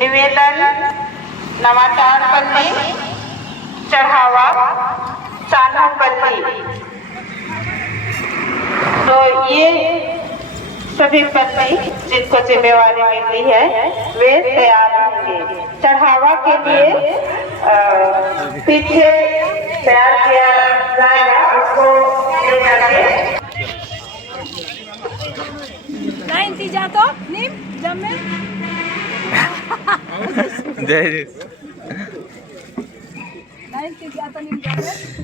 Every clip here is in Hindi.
निवेदन नवाचार पल्ली चढ़ावा सानू पल्ली। तो ये सभी पल्ली जिनको जिम्मेवारी मिली है वे तैयार होंगे। चढ़ावा के लिए पीछे तैयार किया जाएगा, उसको ले जाके जातो नीम जमे जय जातो नीम जमे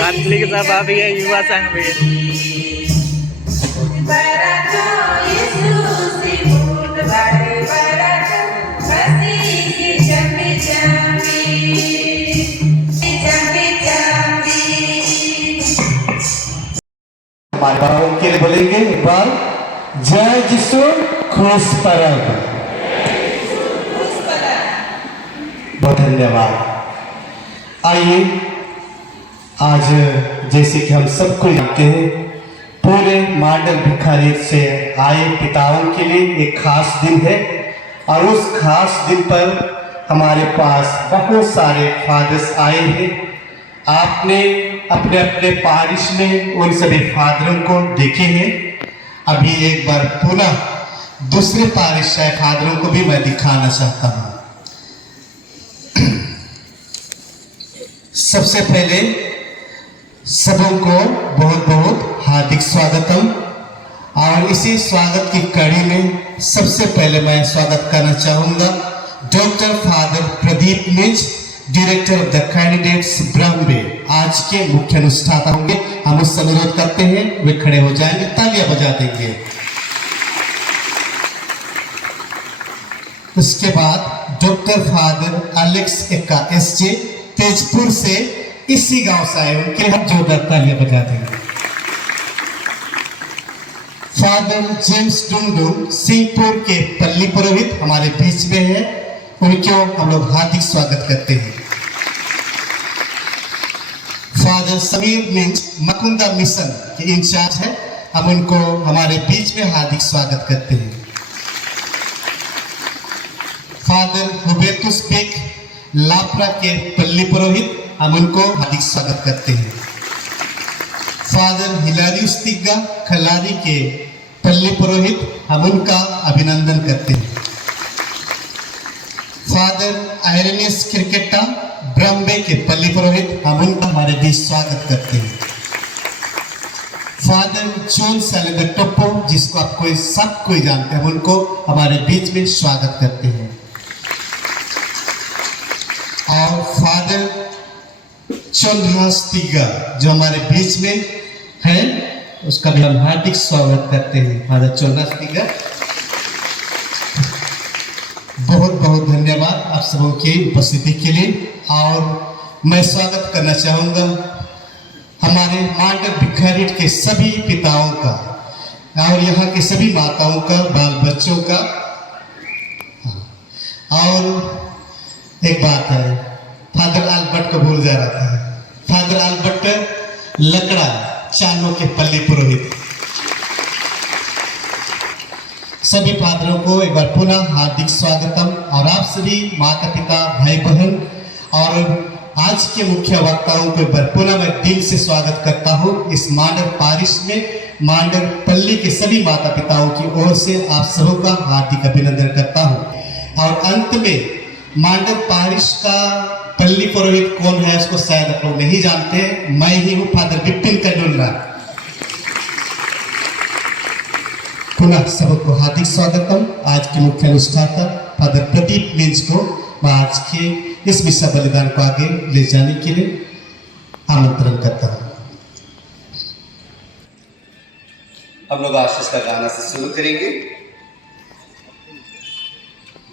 कैथलिक सभा भी है, युवा संघ भी है। हमारे बाबू के लिए बोलेंगे एक बार, जय जिसु खुश परब। बहुत धन्यवाद। आइए, आज जैसे कि हम सबको जानते हैं, पूरे मॉडल भिखारी से आए पिताओं के लिए एक खास दिन है और उस खास दिन पर हमारे पास बहुत सारे फादर्स आए हैं। आपने अपने अपने पारिश में उन सभी फादरों को देखे हैं। अभी एक बार पुनः दूसरे पारिश फादरों को भी मैं दिखाना चाहता हूँ। सबसे पहले सबों को बहुत बहुत हार्दिक स्वागतम। और इसी स्वागत की कड़ी में सबसे पहले मैं स्वागत करना चाहूँगा doctor father Pradeep Minz, director of the candidates ब्रह्मे, आज के मुख्य अनुष्ठाता होंगे। हम उससे अनुरोध करते हैं वे खड़े हो जाएंगे, तालियां बजा देंगे। उसके बाद doctor father Alex Ekka SJ, Tezpur से, इसी गांव से आए, उनके हम जोरदार तालियां बजा देंगे। फादर जेम्स डुंडू, सिंहपुर के पल्ली पुरोहित हमारे बीच में है, उनको हम लोग हार्दिक स्वागत करते हैं। फादर समीर मिंज, मकुंदा मिशन के इंचार्ज है, हम उनको हमारे बीच में हार्दिक स्वागत करते हैं। फादर हुबेतुस बेक, लापरा के पल्ली पुरोहित, हम उनको हार्दिक स्वागत करते हैं। फादर हिलारी उस्तिगा, खलारी के पल्ली पुरोहित, हम उनका अभिनंदन करते हैं। फादर आयरनियस क्रिकेटा, ब्रह्मे के पल्ली पुरोहित, हम उनका हमारे बीच स्वागत करते हैं। फादर जॉन सैलेंडर टप्पो, जिसको आपको सब कोई जानते हैं, उनको हमारे बीच में स्वागत करते हैं। और फादर चोल्हास तिगा जो हमारे बीच में है, उसका भी हम हार्दिक स्वागत करते हैं। फादर चोल्हास तिगा, बहुत बहुत धन्यवाद आप सबों की उपस्थिति के लिए। और मैं स्वागत करना चाहूँगा हमारे मांडर भिखारीट के सभी पिताओं का और यहाँ के सभी माताओं का, बाल बच्चों का। और एक बात है, फादर आल्बर्ट को भूल जा रहा था। फादर आल्बर्ट लकड़ा चानों के पल्ली पुरोहित। सभी फादरों को एक बार पुनः हार्दिक स्वागतम। और आप सभी माता पिता, भाई बहन और आज के मुख्य वक्ताओं को एक बार पुनः मैं दिल से स्वागत करता हूँ इस मांडर पारिश में। मांडर पल्ली के सभी माता पिताओं की ओर से आप सबों का हार्दिक अभिनंदन करता हूँ। और अंत में मांडर पारिश का पल्ली पुरोहित कौन है, उसको शायद आप लोग नहीं जानते हैं। मैं ही हूँ, फादर विपिन कंडुलना। पुनः सबको हार्दिक स्वागतम। आज के मुख्य अनुष्ठाता फादर प्रदीप मिंज को मैं आज के इस मिसा बलिदान को आगे ले जाने के लिए आमंत्रण करता हूँ। हम लोग आशीष का गाना से शुरू करेंगे।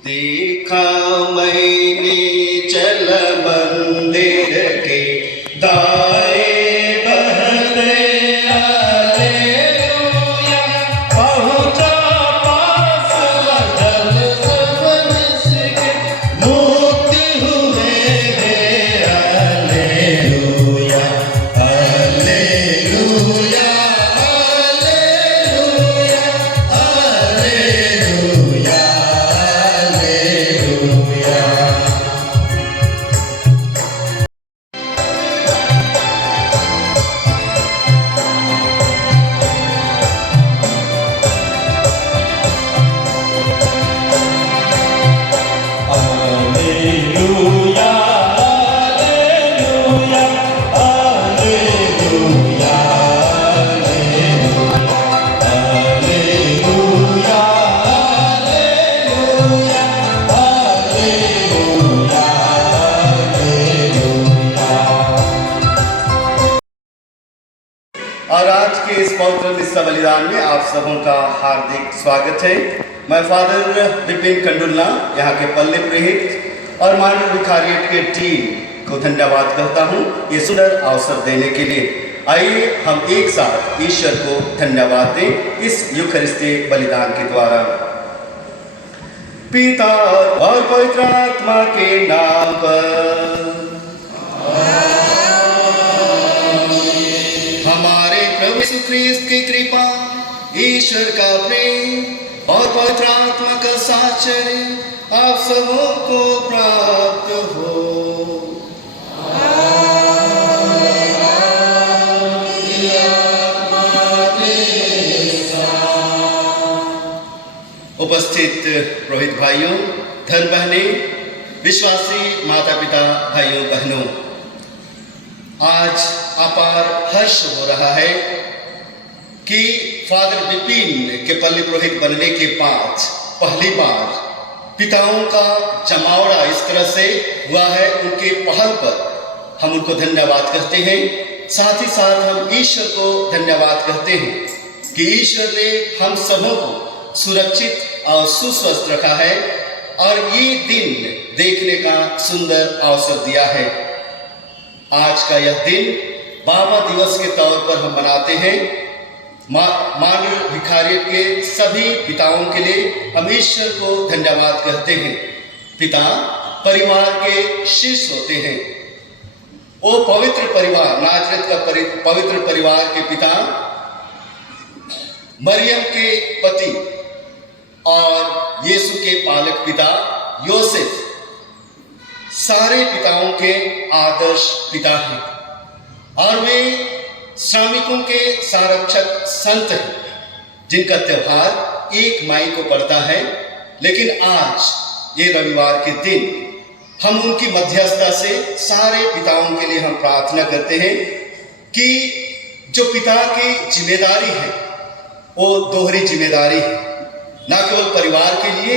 देखा मैंने चल मंदिर के दाए बहते हालेलुया, पहुंचा पास वचन सबन के मुक्ति हुए hallelujah hallelujah hallelujah hallelujah hallelujah. Alleluia, alleluia, alleluia, alleluia, alleluia, alleluia, और आज के इस पवित्र मिस्सा बलिदान में आप सबों का हार्दिक स्वागत है। मैं फादर विपिन कंडुलना, यहाँ के पल्ली पुरोहित और मांडर भिखारीट के टीम को धन्यवाद करता हूँ ये सुंदर अवसर देने के लिए। आइए हम एक साथ ईश्वर को धन्यवाद दें इस यूखरिस्ती बलिदान के द्वारा। पिता और पवित्र आत्मा के नाम पर हमारे प्रभु यीशु ख्रीस्त की कृपा, ईश्वर का प्रेम और पवित्र आत्मा का साचर्य आप सबों को प्राप्त हो। उपस्थित पुरोहित भाइयों, धर्म बहनें, विश्वासी माता पिता, भाइयों बहनों, आज अपार हर्ष हो रहा है कि फादर विपिन के पल्ली पुरोहित बनने के बाद पहली बार पिताओं का जमावड़ा इस तरह से हुआ है। उनके पहल पर हम उनको धन्यवाद करते हैं। साथ ही साथ हम ईश्वर को धन्यवाद करते हैं कि ईश्वर ने हम सबों को सुरक्षित और सुस्वस्थ रखा है और ये दिन देखने का सुंदर अवसर दिया है। आज का यह दिन बाबा दिवस के तौर पर हम मनाते हैं। मांडर भिखारीट के सभी पिताओं के लिए हम ईश्वर को धन्यवाद करते हैं। पिता परिवार के शीर्ष होते हैं। वो पवित्र परिवार, नाजरेत का पवित्र परिवार के पिता, मरियम के पति और यीशु के पालक पिता योसेफ सारे पिताओं के आदर्श पिता हैं और वे श्रमिकों के संरक्षक संत हैं जिनका त्योहार 1 मई को पड़ता है। लेकिन आज ये रविवार के दिन हम उनकी मध्यस्थता से सारे पिताओं के लिए हम प्रार्थना करते हैं कि जो पिता की जिम्मेदारी है वो दोहरी जिम्मेदारी है, ना केवल परिवार के लिए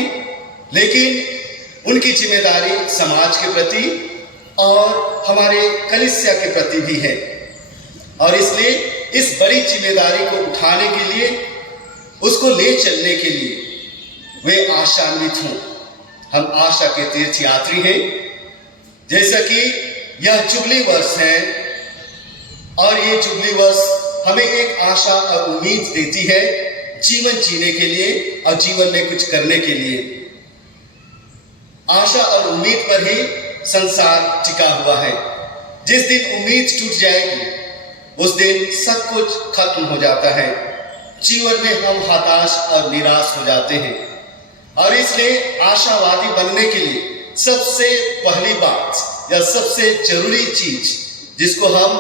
लेकिन उनकी जिम्मेदारी समाज के प्रति और हमारे कलीसिया के प्रति भी है। और इसलिए इस बड़ी जिम्मेदारी को उठाने के लिए, उसको ले चलने के लिए वे आशान्वित हों। हम आशा के तीर्थ यात्री हैं। जैसा कि यह जुबली वर्ष है और ये जुबली वर्ष हमें एक आशा और उम्मीद देती है जीवन जीने के लिए और जीवन में कुछ करने के लिए। आशा और उम्मीद पर ही संसार टिका हुआ है। जिस दिन उम्मीद टूट जाएगी उस दिन सब कुछ खत्म हो जाता है। जीवन में हम हताश और निराश हो जाते हैं। और इसलिए आशावादी बनने के लिए सबसे पहली बात या सबसे जरूरी चीज जिसको हम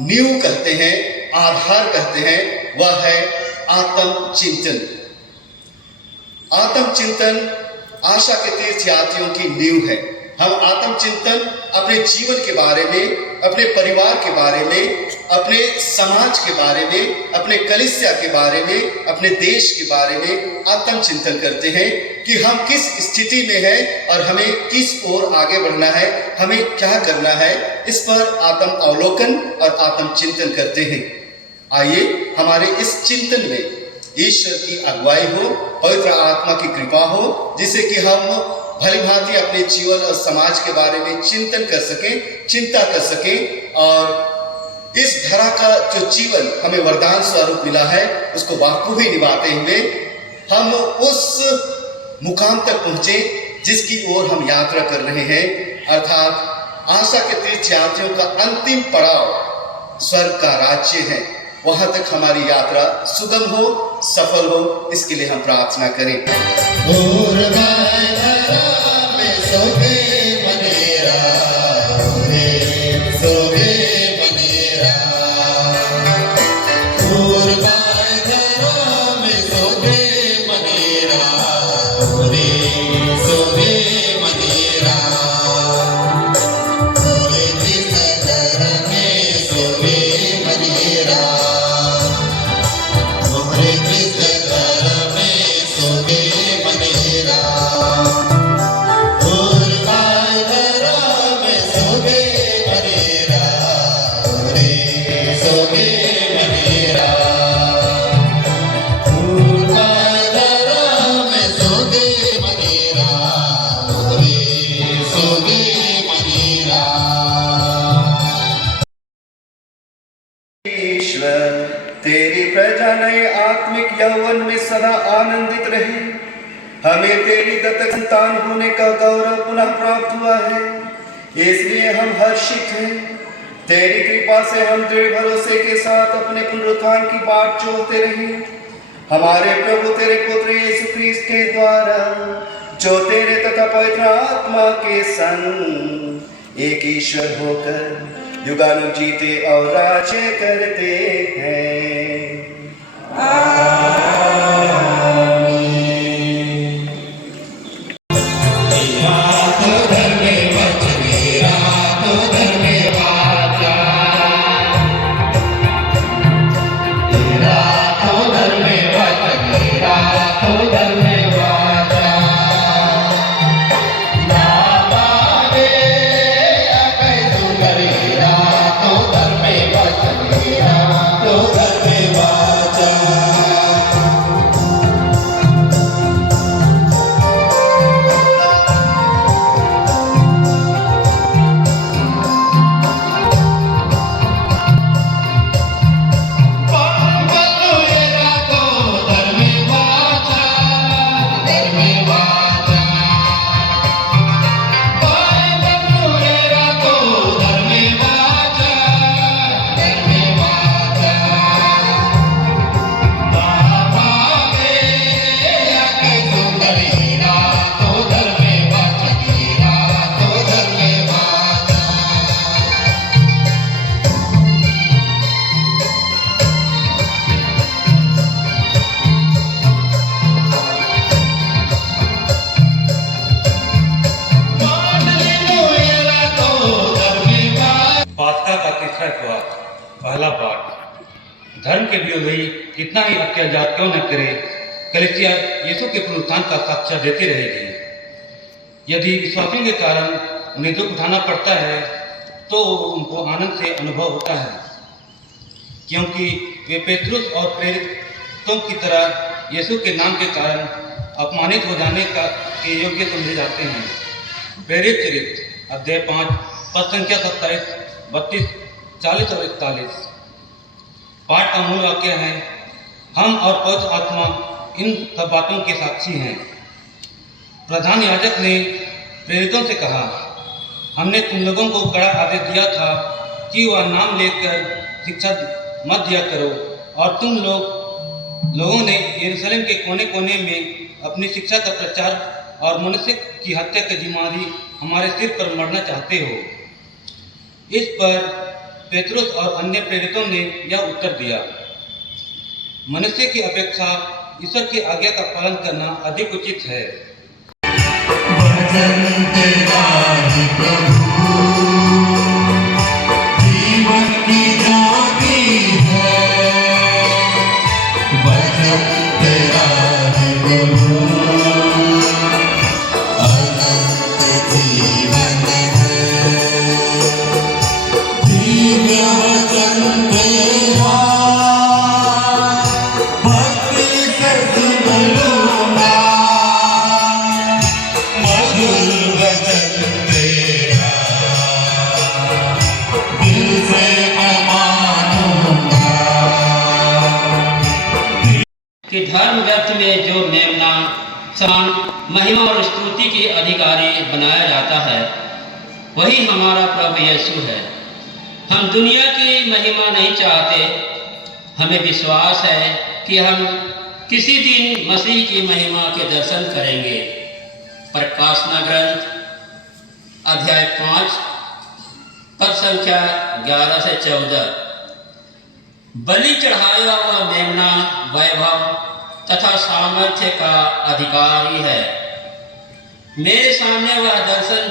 नींव कहते हैं, आधार कहते हैं, वह है आत्मचिंतन। आत्मचिंतन आशा के तीर्थयात्रियों की नींव है। हम आत्मचिंतन अपने जीवन के बारे में, अपने परिवार के बारे में, अपने समाज के बारे में, अपने कलीसिया के बारे में, अपने देश के बारे में आत्मचिंतन करते हैं कि हम किस स्थिति में हैं और हमें किस ओर आगे बढ़ना है, हमें क्या करना है। इस पर आत्म अवलोकन और आत्मचिंतन करते हैं। आइए हमारे इस चिंतन में ईश्वर की अगुवाई हो, पवित्र आत्मा की कृपा हो, जिससे कि हम भली भांति अपने जीवन और समाज के बारे में चिंतन कर सकें, चिंता कर सकें और इस धरा का जो जीवन हमें वरदान स्वरूप मिला है उसको बाखूबी निभाते हुए हम उस मुकाम तक पहुंचे जिसकी ओर हम यात्रा कर रहे हैं, अर्थात आशा के तीर्थ यात्रियों का अंतिम पड़ाव स्वर्ग का राज्य है। वहां तक हमारी यात्रा सुगम हो, सफल हो, इसके लिए हम प्रार्थना करें। तेरी प्रजा नए आत्मिक यौवन में सदा आनंदित रहे। हमें तेरी दत्तक संतान होने का गौरव पुनः प्राप्त हुआ है, इसलिए हम हर्षित हैं। तेरी कृपा से हम दृढ़ भरोसे के साथ अपने पुनरुत्थान की बाट जोहते रहे। हमारे प्रभु तेरे पुत्र यीशु ख्रीस्त के द्वारा, जो तेरे तथा पवित्र आत्मा के संग एक ईश्वर होकर युगानुग जीते और राज्य करते हैं। पहला पाठ धर्म के विरोधी कितना ही अत्याचार क्यों न करे, कलीसिया यीशु के पुनरुत्थान का साक्ष्य देती रहेगी। यदि विश्वासियों के कारण उन्हें दुख उठाना पड़ता है तो उनको आनंद से अनुभव होता है, क्योंकि वे पेतरुस और प्रेरितों की तरह यीशु के नाम के कारण अपमानित हो जाने के योग्य समझे जाते हैं। प्रेरित चरित्र अध्याय 5 पद संख्या 27, 32, 40 और 41। पाठ का मूल वाक्य है, हम और पवित्र आत्मा इन सब बातों के साक्षी हैं। प्रधान याजक ने प्रेरितों से कहा, हमने तुम लोगों को कड़ा आदेश दिया था कि वह नाम लेकर शिक्षा मत दिया करो, और तुम लोगों ने यरूशलेम के कोने कोने में अपनी शिक्षा का प्रचार और मनुष्य की हत्या की जिम्मेदारी हमारे सिर पर मरना चाहते हो। इस पर पेतरुस और अन्य प्रेरितों ने यह उत्तर दिया, मनुष्य की अपेक्षा ईश्वर की आज्ञा का पालन करना अधिक उचित है। जीवन की ज्योति है, वचन तेरा है प्रभु, अनंत जीवन है, दिव्य वचन तेरा, भक्ति से सुन लूंगा, मधुर वचन तेरा, दिल से मैं मानूंगा। कि धर्म व्यर्थ में जो मेमना समान महिमा और स्तुति की अधिकारी बनाया जाता है, वही हमारा प्रभु यीशु है। हम दुनिया की महिमा नहीं चाहते, हमें विश्वास है कि हम किसी दिन मसीह की महिमा के दर्शन करेंगे। प्रकाशना ग्रंथ अध्याय 5 पद संख्या 11 से 14। बलि चढ़ाया हुआ मेमना वैभव तथा सामर्थ्य का अधिकारी है। मेरे सामने वह दर्शन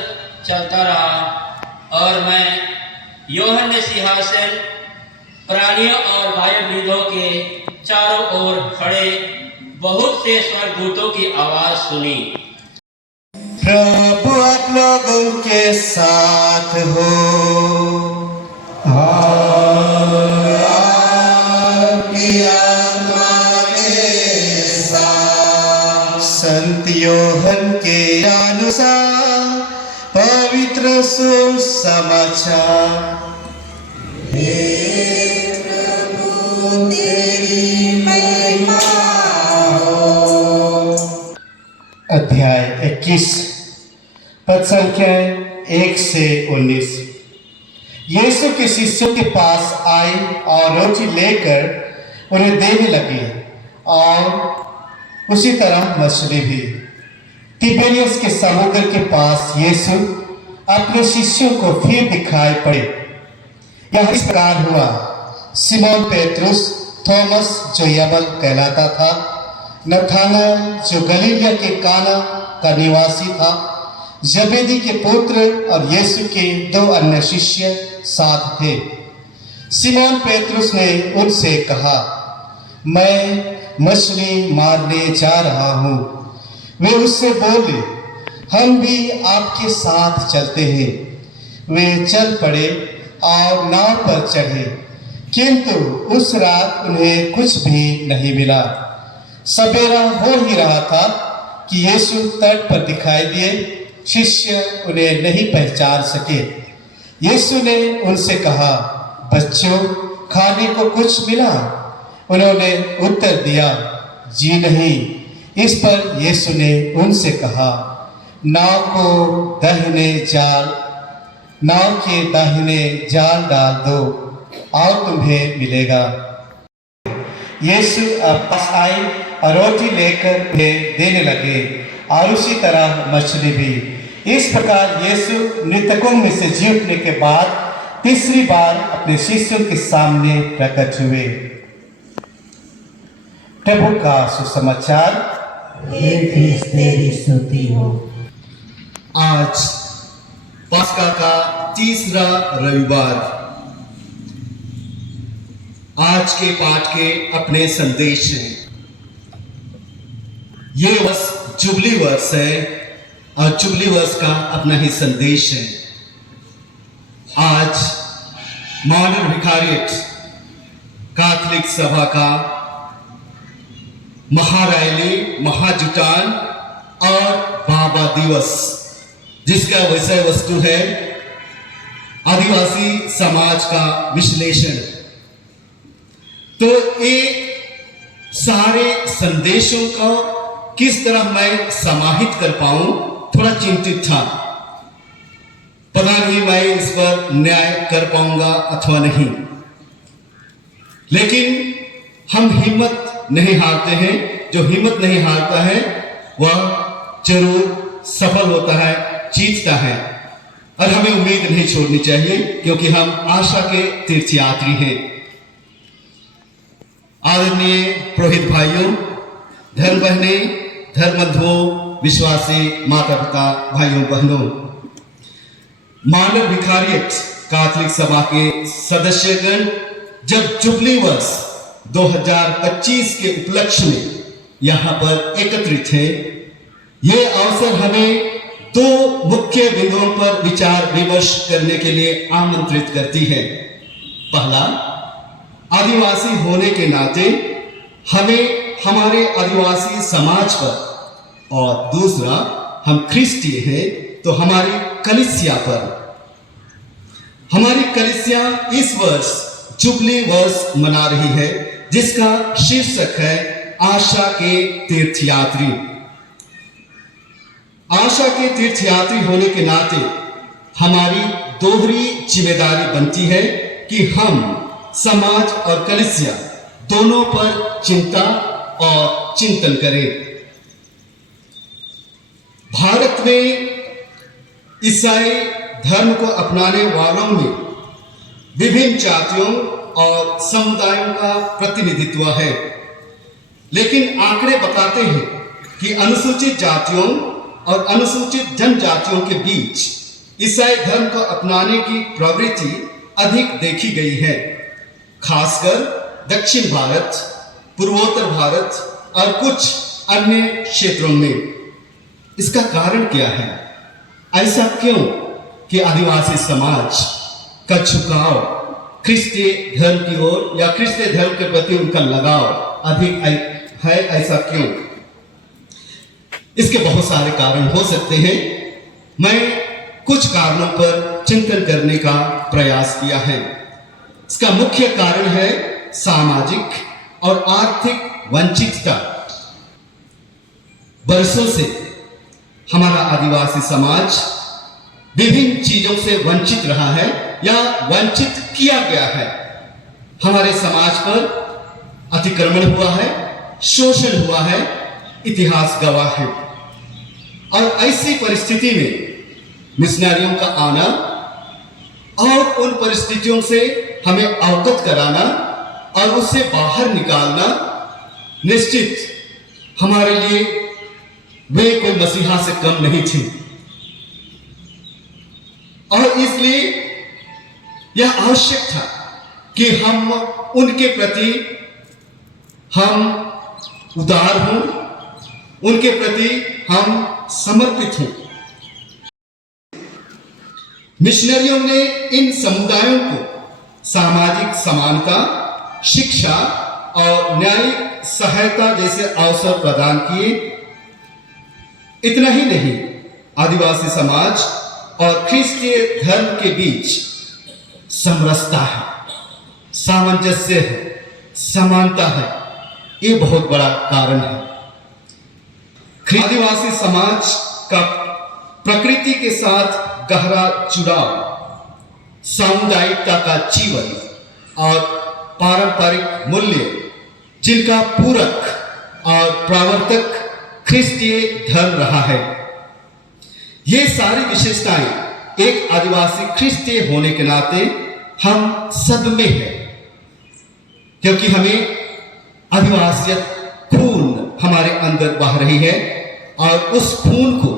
चलता रहा और मैं यूहन्ना ने सिंहासन, प्राणियों और वायुविदों के चारों ओर खड़े बहुत से स्वर्गदूतों की आवाज सुनी। प्रभु आप लोगों के साथ हो, आपकी आत्मा के साथ। संत यूहन्ना के अनुसार पवित्र सुसमाचार। हे प्रभु तेरी महिमा हो। अध्याय 21 पद संख्या 1 से 19। यीशु के शिष्यों के पास आए और रोटी लेकर उन्हें देने लगे और उसी तरह मछली भी। तिबेरियस के समुद्र के पास यीशु अपने शिष्यों को फिर दिखाई पड़े। यह इस प्रकार हुआ, सिमोन पेतरुस, थॉमस जो यबल कहलाता था, नथानएल जो गलीलिया के काना का निवासी था, जबेदी के पुत्र और यीशु के 2 अन्य शिष्य साथ थे। सिमोन पेतरुस ने उनसे कहा, मैं मछली मारने जा रहा हूँ। वे उससे बोले, हम भी आपके साथ चलते हैं। वे चल पड़े और नाव पर चढ़े, किंतु उस रात उन्हें कुछ भी नहीं मिला। सवेरा हो ही रहा था कि यीशु तट पर दिखाई दिए। शिष्य उन्हें नहीं पहचान सके। यीशु ने उनसे कहा, बच्चों, खाने को कुछ मिला? उन्होंने उत्तर दिया, जी नहीं। इस पर यीशु ने उनसे कहा, नाव के दाहिने जाल डाल दो और तुम्हें मिलेगा। यीशु पास आए और रोटी लेकर उन्हें देने लगे और उसी तरह मछली भी। इस प्रकार यीशु मृतकों में से जी उठने के बाद तीसरी बार अपने शिष्यों के सामने प्रकट हुए। प्रभु का सुसमाचार। तेरी स्तुति हो। आज पास्का का तीसरा रविवार। आज के पाठ के अपने संदेश हैं। ये वर्ष जुबली वर्ष है और जुबली वर्ष का अपना ही संदेश है। आज मॉडर्न विकारिएट कैथोलिक सभा का महारैली, महाजुटान और बाबा दिवस, जिसका विषय वस्तु है आदिवासी समाज का विश्लेषण। तो ये सारे संदेशों को किस तरह मैं समाहित कर पाऊं, थोड़ा चिंतित था। पता नहीं मैं इस पर न्याय कर पाऊंगा अथवा नहीं, लेकिन हम हिम्मत नहीं हारते हैं। जो हिम्मत नहीं हारता है वह जरूर सफल होता है, जीतता है। और हमें उम्मीद नहीं छोड़नी चाहिए, क्योंकि हम आशा के तीर्थयात्री हैं। आदरणीय पुरोहित भाइयों, धर्म बहनें, धर्म बंधुओं, विश्वासी माता पिता, भाइयों बहनों, मॉडर्न विकारिएट कैथोलिक सभा के सदस्यगण जब जुबली वर्ष 2025 के उपलक्ष्य में यहां पर एकत्रित है, ये अवसर हमें दो मुख्य बिंदुओं पर विचार विमर्श करने के लिए आमंत्रित करती है। पहला, आदिवासी होने के नाते हमें हमारे आदिवासी समाज पर, और दूसरा, हम ख्रिस्तीय हैं तो हमारी कलीसिया पर। हमारी कलीसिया इस वर्ष जुबली वर्ष मना रही है, जिसका शीर्षक है आशा के तीर्थयात्री। आशा के तीर्थयात्री होने के नाते हमारी दोहरी जिम्मेदारी बनती है कि हम समाज और कलीसिया दोनों पर चिंता और चिंतन करें। भारत में ईसाई धर्म को अपनाने वालों में विभिन्न जातियों और समुदायों का प्रतिनिधित्व है, लेकिन आंकड़े बताते हैं कि अनुसूचित जातियों और अनुसूचित जनजातियों के बीच ईसाई धर्म को अपनाने की प्रवृत्ति अधिक देखी गई है, खासकर दक्षिण भारत, पूर्वोत्तर भारत और कुछ अन्य क्षेत्रों में। इसका कारण क्या है? ऐसा क्यों कि आदिवासी समाज का झुकाव ख्रिस्तीय धर्म की ओर या ख्रिस्तीय धर्म के प्रति उनका लगाव अधिक है? ऐसा क्यों? इसके बहुत सारे कारण हो सकते हैं। मैं कुछ कारणों पर चिंतन करने का प्रयास किया है। इसका मुख्य कारण है सामाजिक और आर्थिक वंचितता। बरसों से हमारा आदिवासी समाज विभिन्न चीजों से वंचित रहा है या वंचित किया गया है। हमारे समाज पर अतिक्रमण हुआ है, शोषण हुआ है, इतिहास गवाह है। और ऐसी परिस्थिति में मिशनरियों का आना और उन परिस्थितियों से हमें अवगत कराना और उससे बाहर निकालना निश्चित हमारे लिए वे कोई मसीहा से कम नहीं थी। और इसलिए यह आवश्यक था कि हम उनके प्रति हम उदार हों, उनके प्रति हम समर्पित हों। मिशनरियों ने इन समुदायों को सामाजिक समानता, शिक्षा और न्यायिक सहायता जैसे अवसर प्रदान किए। इतना ही नहीं, आदिवासी समाज और ख्रिस्तीय धर्म के बीच समरसता है, सामंजस्य है, समानता है। ये बहुत बड़ा कारण है। आदिवासी समाज का प्रकृति के साथ गहरा जुड़ाव, सामुदायिकता का जीवन और पारंपरिक मूल्य, जिनका पूरक और प्रवर्तक ख्रिस्तीय धर्म रहा है। ये सारी विशेषताएं एक आदिवासी ख्रिस्तीय होने के नाते हम सब में है, क्योंकि हमें आदिवासियत खून हमारे अंदर बह रही है और उस खून को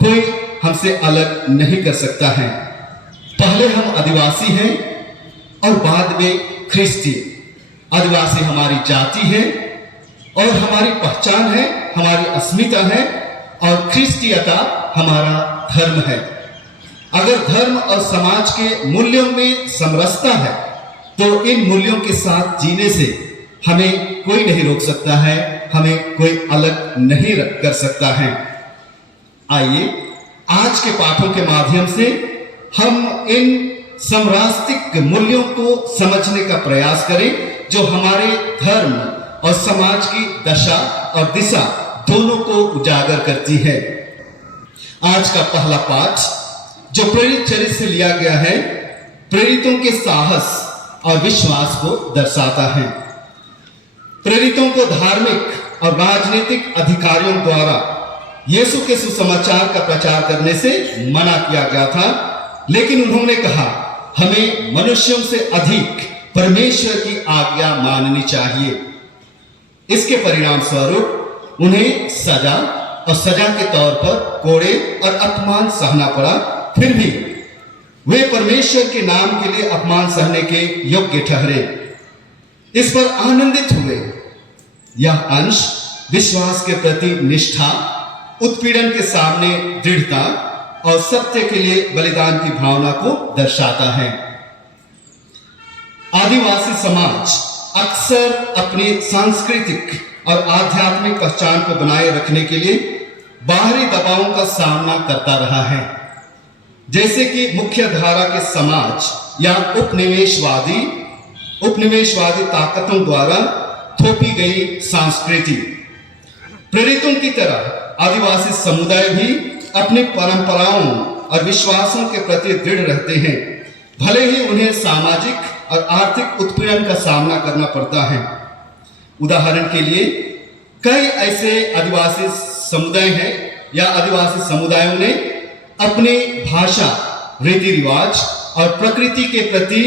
कोई हमसे अलग नहीं कर सकता है। पहले हम आदिवासी हैं और बाद में ख्रिस्तीय। आदिवासी हमारी जाति है और हमारी पहचान है, हमारी अस्मिता है और ख्रिस्तीयता हमारा धर्म है। अगर धर्म और समाज के मूल्यों में समरसता है तो इन मूल्यों के साथ जीने से हमें कोई नहीं रोक सकता है, हमें कोई अलग नहीं कर सकता है। आइए आज के पाठों के माध्यम से हम इन समरास्तिक मूल्यों को समझने का प्रयास करें जो हमारे धर्म और समाज की दशा और दिशा दोनों को उजागर करती है। आज का पहला पाठ जो प्रेरित चरित्र से लिया गया है, प्रेरितों के साहस और विश्वास को दर्शाता है। प्रेरितों को धार्मिक और राजनीतिक अधिकारियों द्वारा यीशु के सुसमाचार का प्रचार करने से मना किया गया था, लेकिन उन्होंने कहा हमें मनुष्यों से अधिक परमेश्वर की आज्ञा माननी चाहिए। इसके परिणाम स्वरूप उन्हें सजा और सजा के तौर पर कोड़े और अपमान सहना पड़ा, फिर भी वे परमेश्वर के नाम के लिए अपमान सहने के योग्य ठहरे। इस पर आनंदित हुए। यह अंश विश्वास के प्रति निष्ठा, उत्पीड़न के सामने दृढ़ता और सत्य के लिए बलिदान की भावना को दर्शाता है। आदिवासी समाज अक्सर अपनी सांस्कृतिक और आध्यात्मिक पहचान को बनाए रखने के लिए बाहरी दबावों का सामना करता रहा है, जैसे कि मुख्य धारा के समाज या उपनिवेशवादी ताकतों द्वारा थोपी गई संस्कृति। प्रेरितों की तरह आदिवासी समुदाय भी अपनी परंपराओं और विश्वासों के प्रति दृढ़ रहते हैं, भले ही उन्हें सामाजिक और आर्थिक उत्पीड़न का सामना करना पड़ता है। उदाहरण के लिए कई ऐसे आदिवासी समुदाय हैं या आदिवासी समुदायों ने अपनी भाषा, रीति रिवाज और प्रकृति के प्रति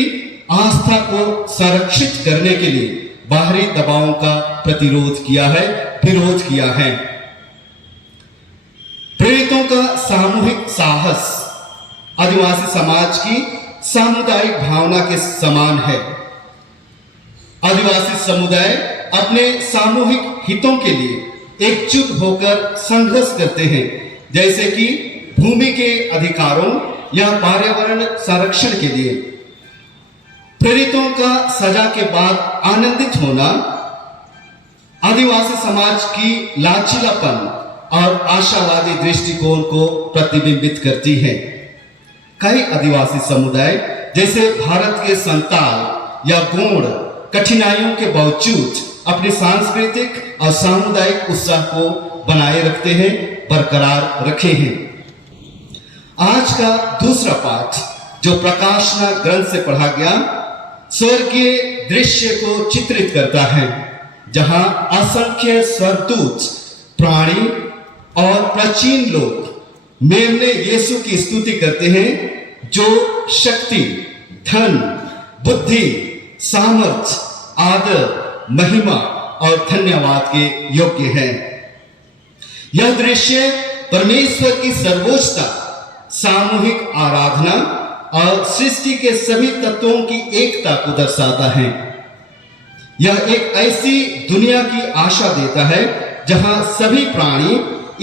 आस्था को संरक्षित करने के लिए बाहरी दबावों का प्रतिरोध किया है, विरोध किया है। प्रेरितों का सामूहिक साहस आदिवासी समाज की सामुदायिक भावना के समान है। आदिवासी समुदाय अपने सामूहिक हितों के लिए एकजुट होकर संघर्ष करते हैं, जैसे कि भूमि के अधिकारों या पर्यावरण संरक्षण के लिए। प्रेरितों का सजा के बाद आनंदित होना आदिवासी समाज की लचीलापन और आशावादी दृष्टिकोण को प्रतिबिंबित करती है। कई आदिवासी समुदाय जैसे भारत के संताल या गोंड कठिनाइयों के बावजूद अपनी सांस्कृतिक और सामुदायिक उत्साह को बनाए रखते हैं, बरकरार रखे हैं। आज का दूसरा पाठ जो प्रकाशना ग्रंथ से पढ़ा गया स्वर्गीय दृश्य को चित्रित करता है, जहां असंख्य स्वर्गदूत, प्राणी और प्राचीन लोग मेमने यीशु की स्तुति करते हैं, जो शक्ति, धन, बुद्धि, सामर्थ, आदर, महिमा और धन्यवाद के योग्य है। यह दृश्य परमेश्वर की सर्वोच्चता, सामूहिक आराधना और सृष्टि के सभी तत्वों की एकता को दर्शाता है। यह एक ऐसी दुनिया की आशा देता है जहां सभी प्राणी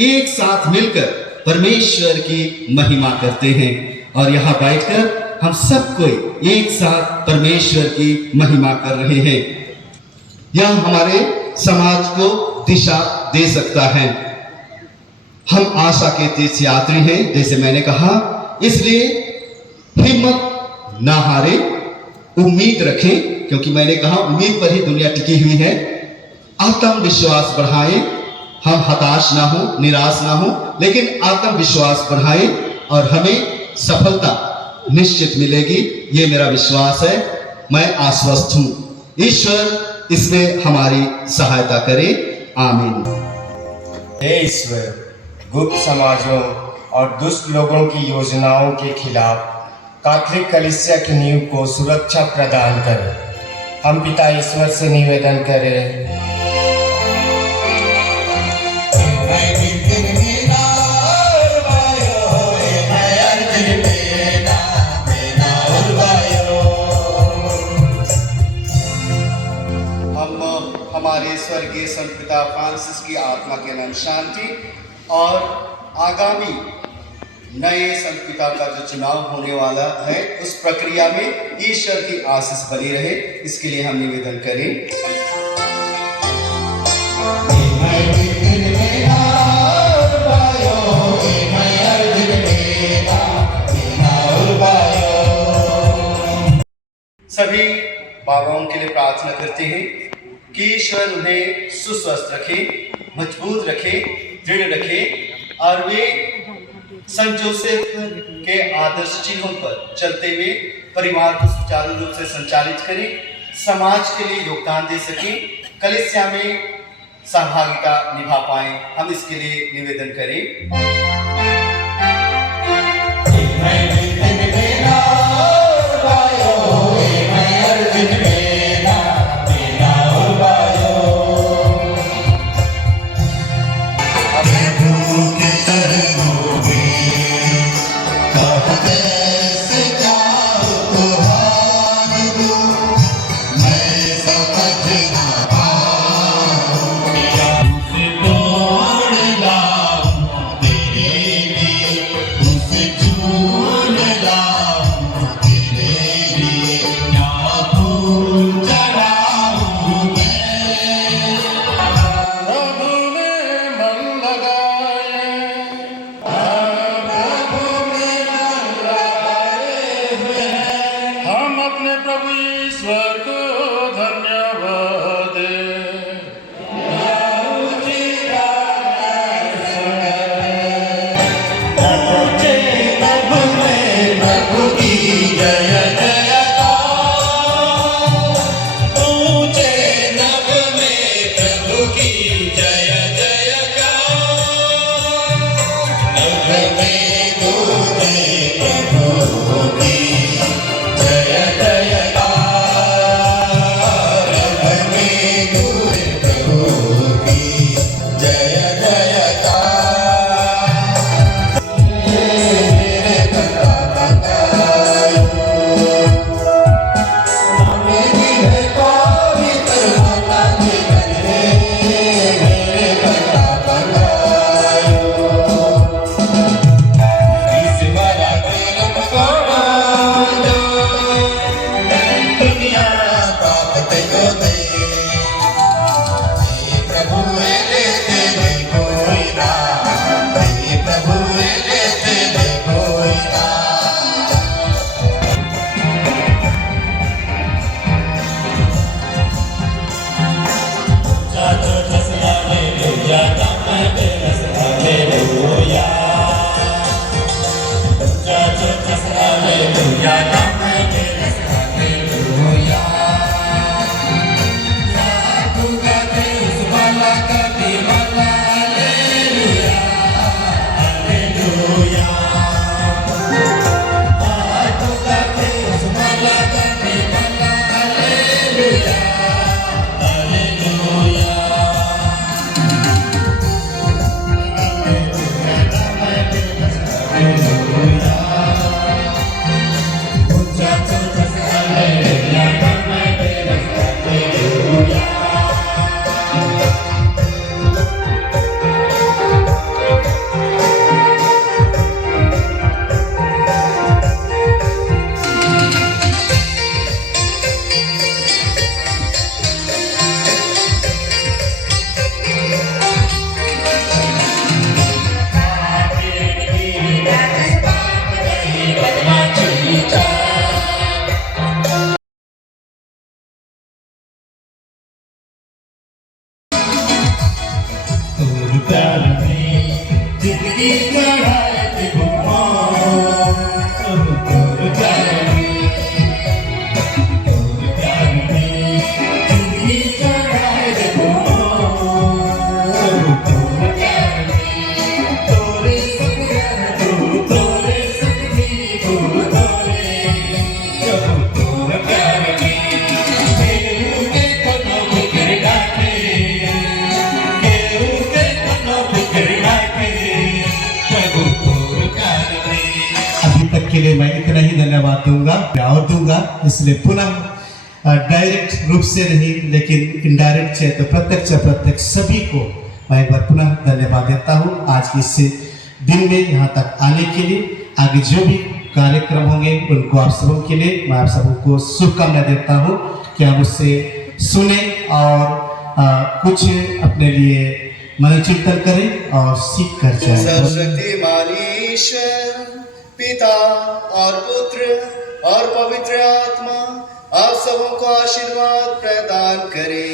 एक साथ मिलकर परमेश्वर की महिमा करते हैं और यहाँ बैठकर हम सब कोई एक साथ परमेश्वर की महिमा कर रहे हैं। यह हमारे समाज को दिशा दे सकता है। हम आशा के तीर्थ यात्री हैं, जैसे मैंने कहा, इसलिए हिम्मत ना हारे, उम्मीद रखें, क्योंकि मैंने कहा उम्मीद पर ही दुनिया टिकी हुई है। आत्मविश्वास बढ़ाएं, हम हताश ना हो, निराश ना हो, लेकिन आत्मविश्वास बढ़ाएं और हमें सफलता निश्चित मिलेगी, ये मेरा विश्वास है। मैं आश्वस्त हूं। ईश्वर इसमें हमारी सहायता करे। आमीन। हे ईश्वर, गुप्त समाजों और दुष्ट लोगों की योजनाओं के खिलाफ कैथोलिक कलीसिया की नींव को सुरक्षा प्रदान कर। हम पिता ईश्वर से निवेदन करें। पिता फ्रांसिस की आत्मा के अनंत शांति और आगामी नए संत पिता का जो चुनाव होने वाला है उस प्रक्रिया में ईश्वर की आशीष बनी रहे, इसके लिए हम निवेदन करें। सभी बाबाओं के लिए प्रार्थना करते हैं कि ईश्वर उन्हें सुस्वस्थ रखे, मजबूत रखे, दृढ़ रखे और वे संत जोसेफ के आदर्श चिन्हों पर चलते हुए परिवार को सुचारू रूप से संचालित करें, समाज के लिए योगदान दे सकें, कलीसिया में सहभागिता निभा पाएं। हम इसके लिए निवेदन करें। के लिए मैं इतना ही धन्यवाद दूंगा और दूंगा, इसलिए पुनः डायरेक्ट रूप से नहीं लेकिन इनडायरेक्ट से तो प्रत्यक्ष अप्रत्यक्ष सभी को मैं एक बार पुनः धन्यवाद देता हूँ आज के इस दिन में यहाँ तक आने के लिए। आगे जो भी कार्यक्रम होंगे उनको आप सबों के लिए मैं आप सबको शुभकामनाएं देता हूँ कि आप उससे सुने और कुछ अपने लिए मनोचिंतन करें और सीख कर जाए। सर्वशक्तिमान ईश्वर पिता और पुत्र और पवित्र आत्मा आप सबों को आशीर्वाद प्रदान करे।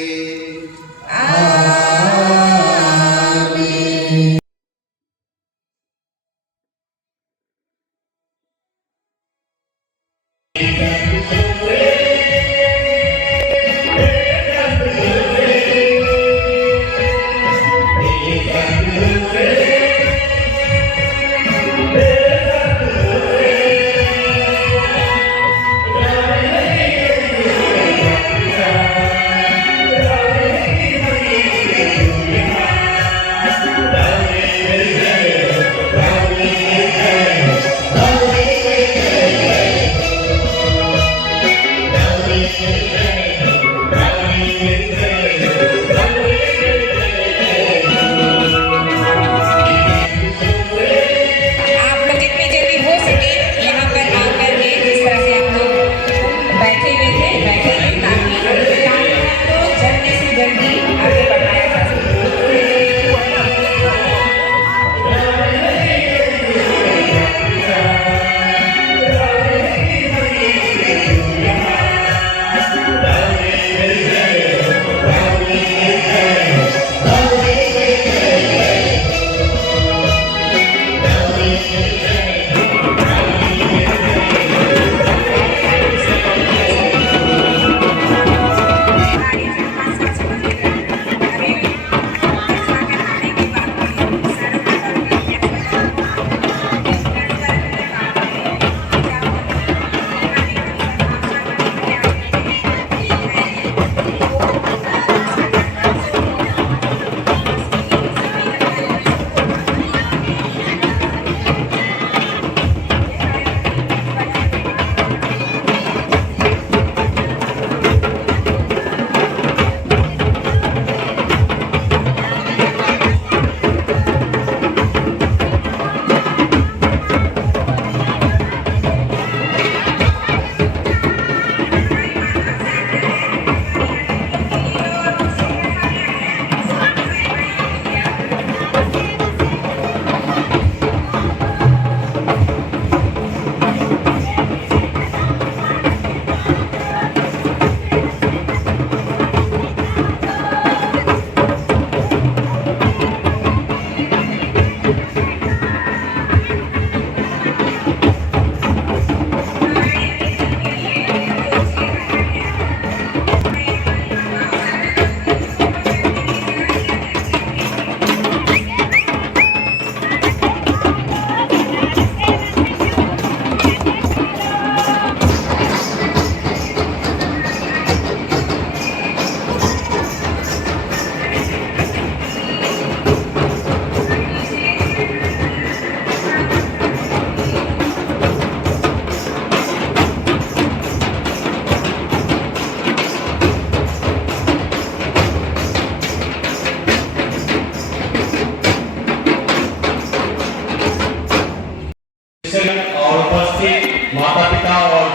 और उपस्थित माता पिता और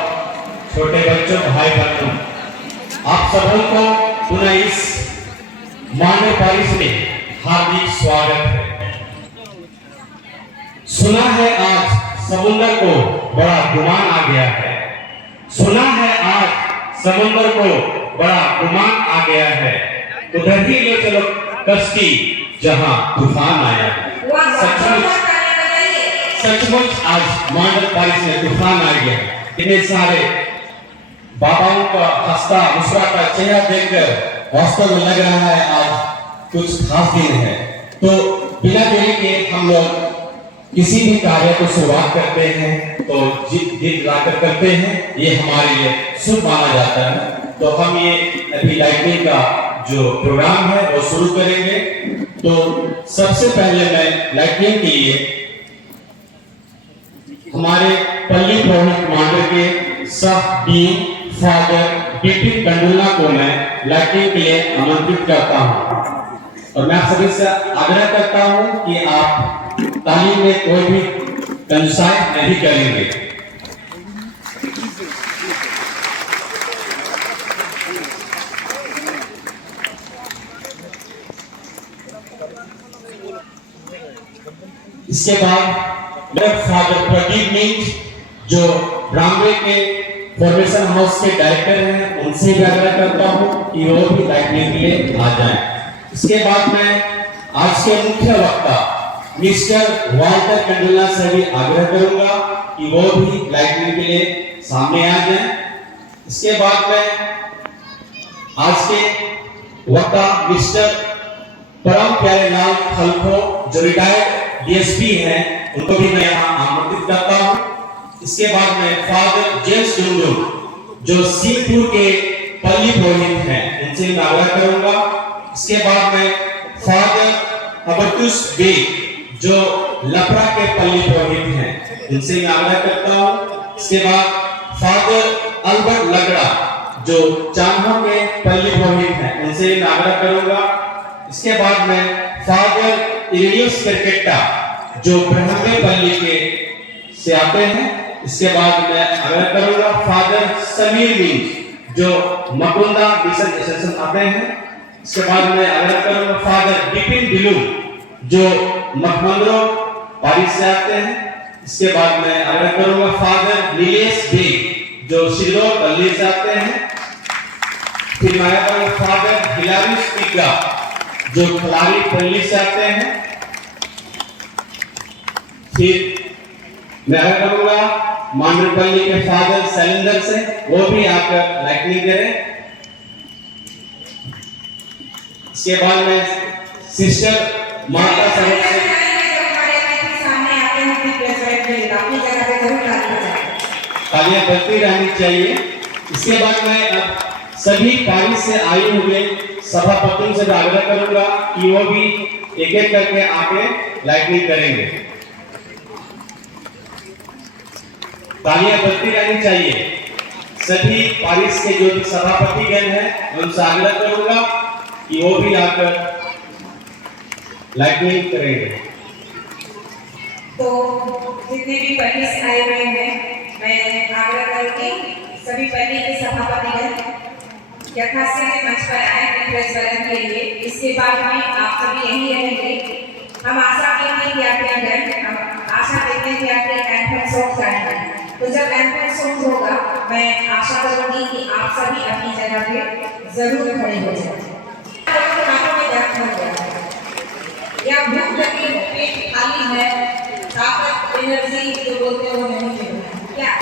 छोटे बच्चों भाई बहनों, आप सबों को पुनः इस मान्य पारिश में हार्दिक स्वागत है। सुना है आज समुद्र को बड़ा गुमान आ गया है, सुना है आज समुद्र को बड़ा गुमान आ गया है, उधर ही ले चलो कश्ती जहां तूफान आया है। सचमुच आज मांडल पारिश में तूफान आ गया। इतने सारे बाबाओं का हंसता मुस्कुराता चेहरा देखकर वास्तव में लग रहा है आज कुछ खास दिन है। तो बिना देरी के हम लोग किसी भी कार्य को शुरुआत करते हैं तो जीत लाकर करते हैं, ये हमारे लिए शुभ माना जाता है। तो हम ये अभी लाइटनिंग का जो प्रोग्राम है वो शुरू करेंगे। तो सबसे पहले मैं लाइटनिंग के लिए हमारे पल्ली प्रमुख मांडर के सब डीन फादर बिपिन गंडुल्ला को मैं लाइटनिंग के लिए आमंत्रित करता हूं और मैं आप सभी से आग्रह करता हूं कि आप तालीम में कोई भी कंसाई नहीं करेंगे। इसके बाद फादर प्रदीप मीट जो ब्राह्मणे के फॉर्मेशन हाउस के डायरेक्टर हैं, उनसे भी आग्रह करता हूं कि वो भी लाइटनिंग के लिए आ जाएं। इसके बाद मैं आज के मुख्य वक्ता मिस्टर वाल्टर कंडुल्ला से भी आग्रह करूंगा कि वो भी लाइटनिंग के लिए सामने आ जाएं। इसके बाद मैं आज के वक्ता मिस्टर परम प्यारे लाल खलखो जो रिटायर्ड डीएसपी हैं, उनको भी मैं यहाँ आमंत्रित करता हूँ। इसके बाद मैं फादर जेम्स डुंडू जो सिंहपुर के पल्ली पुरोहित हैं, उनसे मैं आग्रह करूंगा। इसके बाद मैं फादर अबतुस बे जो लपरा के पल्ली पुरोहित हैं, उनसे मैं आग्रह करता हूँ। इसके बाद फादर अल्बर्ट लगड़ा जो चांदों के पल्ली पुरोहित हैं, उनसे मैं आग्रह करूंगा। इसके बाद मैं फादर इलियस करकेटा जो ब्रह्मे पल्ली के से आते हैं, इसके बाद मैं आग्रह करूंगा फादर समीर मिंज जो मकुंदा मिशन एसोसिएशन आते हैं। इसके बाद मैं आग्रह करूंगा फादर बिपिन बिलू जो मखमंदरो पारिस से आते हैं। इसके बाद मैं आग्रह करूंगा फादर नीलेश बे जो सिल्लो पल्ली से आते हैं। फिर मैं आग्रह करूंगा फादर हिलारी स्पीका जो खलारी पल्ली से आते हैं। फिर मैं आग्रह करूंगा मांडरपल्ली के फादर सैलेंडर से, वो भी आकर लाइटनिंग करें। इसके बाद मैं सिस्टर माता सरोज से तालियां बजती रहनी चाहिए। इसके बाद मैं अब सभी पारिश से आए हुए सभापतियों से आग्रह करूंगा कि वो भी एक एक करके आके लाइटनिंग करेंगे। तालियां बजती रहनी चाहिए। सभी पारिश के जो भी सभापति गण हैं, उनसे आग्रह करूंगा कि वो भी आकर लाइटनिंग करेंगे। तो जितने भी पारिश आए हुए हैं, मैं आग्रह करूंगी सभी पल्ली के सभापतिगण यथाशीघ्र मंच पर आए प्रज्वलन के लिए। इसके बाद में आप सभी यहीं रहेंगे। हम आशा करते हैं कि आपके एंथम सॉन्ग गाएंगे। तो जब एंथम सॉन्ग होगा, मैं आशा करूंगी कि आप सभी अपनी जगह पे जरूर खड़े हो जाएं। या भूख लगी, पेट खाली है, ताकत एनर्जी जो बोलते हैं वो नहीं मिल रहा है क्या?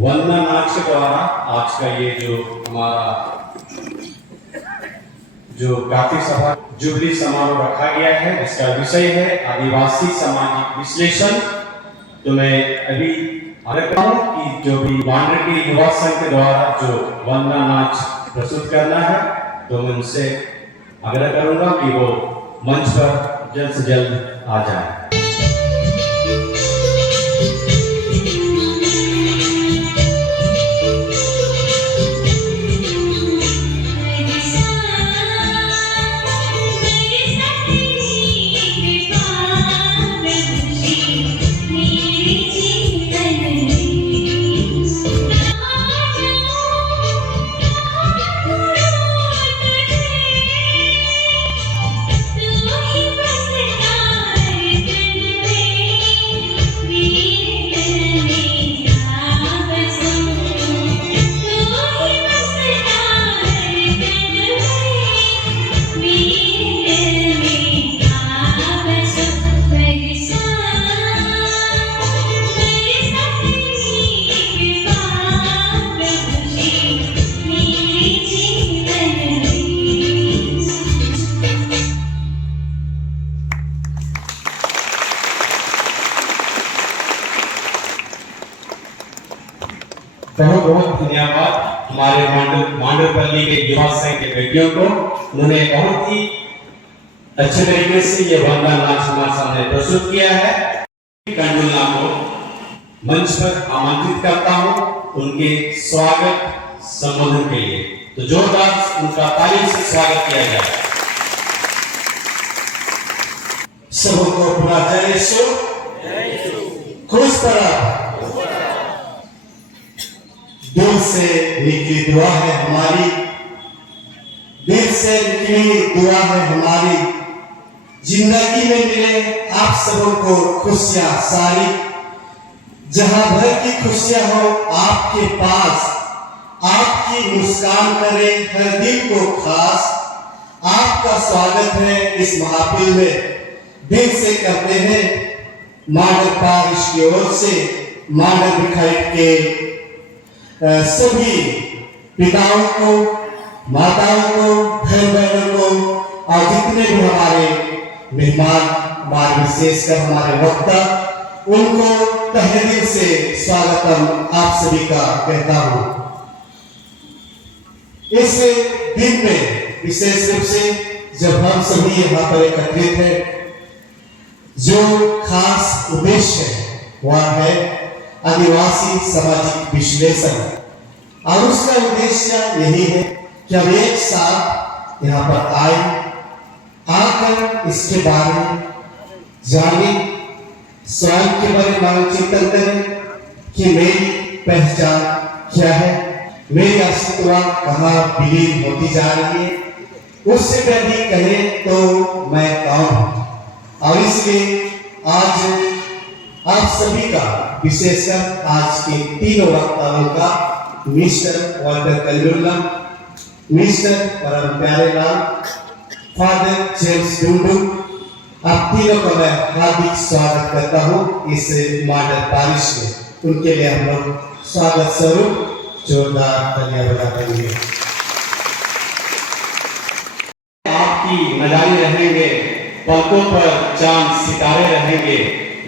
वंदना नाच के द्वारा आज का ये जो हमारा जो प्रार्थना सभा जुबली समारोह रखा गया है, इसका विषय है आदिवासी सामाजिक विश्लेषण। तो मैं अभी आग्रह करता हूं कि जो भी वानर के युवा संघ के द्वारा जो वंदना नाच प्रस्तुत करना है, तो मैं उनसे आग्रह करूंगा कि वो मंच पर जल्द से जल्द आ जाए। बहुत बहुत धन्यवाद हमारे मांडरपल्ली के युवा संघ के बेटियों को। उन्होंने बहुत ही अच्छे तरीके से ये वंदना नाच हमारे सामने प्रस्तुत किया है। कंडुलना को मंच पर आमंत्रित करता हूं उनके स्वागत संबोधन के लिए। तो जोरदार उनका ताली से स्वागत किया जाए। सबको अपना जय यीशु, खुश तरह दिल से निकली दुआ है हमारी, दिल से निकली दुआ है हमारी, जिंदगी में मिले आप सबों को खुशियां सारी, जहां भर की खुशियां हो आपके पास, आपकी मुस्कान करे हर दिल को खास। आपका स्वागत है इस महफिल में, दिल से करते हैं माडर पारिश की ओर से, माडर बिखाइट के सभी पिताओं को, माताओं को, बहन बहनों को और जितने भी हमारे मेहमान, हमारे विशेषकर हमारे वक्ता, उनको तहे दिल से स्वागतम आप सभी का कहता हूं। इस दिन में विशेष रूप से जब हम सभी यहाँ पर एकत्रित हैं, जो खास उद्देश्य है वह है आदिवासी सामाजिक विश्लेषण, और उसका उद्देश्य यही है कि हम एक साथ यहाँ पर आए, आकर इसके बारे में जाने, स्वयं के बारे में मानचिंतन करें कि मेरी पहचान क्या है, मेरी अस्तित्व कहाँ विलीन होती जा रही है, उससे पहले कहें तो मैं कौन हूँ। और इसलिए आज आप सभी का, विशेषकर आज के तीनों वक्ताओं का, मिस्टर वाल्टर कंडुलना, मिस्टर परम प्यारे लाल, फादर जेम्स डुंडू, आप तीनों का मैं हार्दिक स्वागत करता हूँ इस माडर पारिश में। उनके लिए हम लोग स्वागत स्वरूप जोरदार तालियां बजाएंगे। आपकी नजारे रहेंगे, पलकों पर चांद सितारे रहेंगे,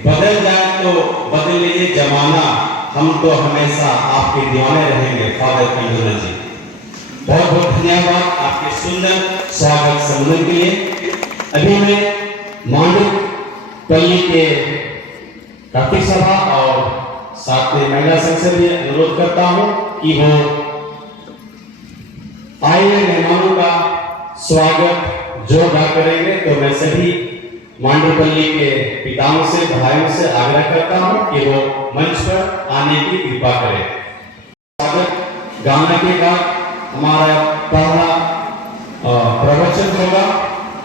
बदल जाए तो बदल लीजिए जमाना, हम तो हमेशा आपके दीवाने रहेंगे। फादर कंडुलना जी, बहुत बहुत धन्यवाद आपके सुंदर स्वागत संबोधन के लिए। अभी मैं मांडरपल्ली के प्राथमिक सभा और साथ में महिला संघ से भी अनुरोध करता हूं कि वो आए हुए मेहमानों का स्वागत जोरदार करेंगे। तो मैं सभी मांडरपल्ली के पिताओं से, भाइयों से आग्रह करता हूं कि वो मंच पर आने की कृपा करें। स्वागत गाना के बाद हमारा पहला प्रवचन होगा।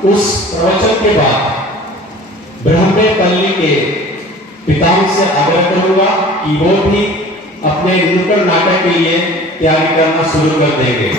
उस प्रवचन के बाद ब्रह्मेपल्ली के पिताओं से आग्रह करूंगा कि वो भी अपने नुक्कड़ नाटक के लिए तैयारी करना शुरू कर देंगे।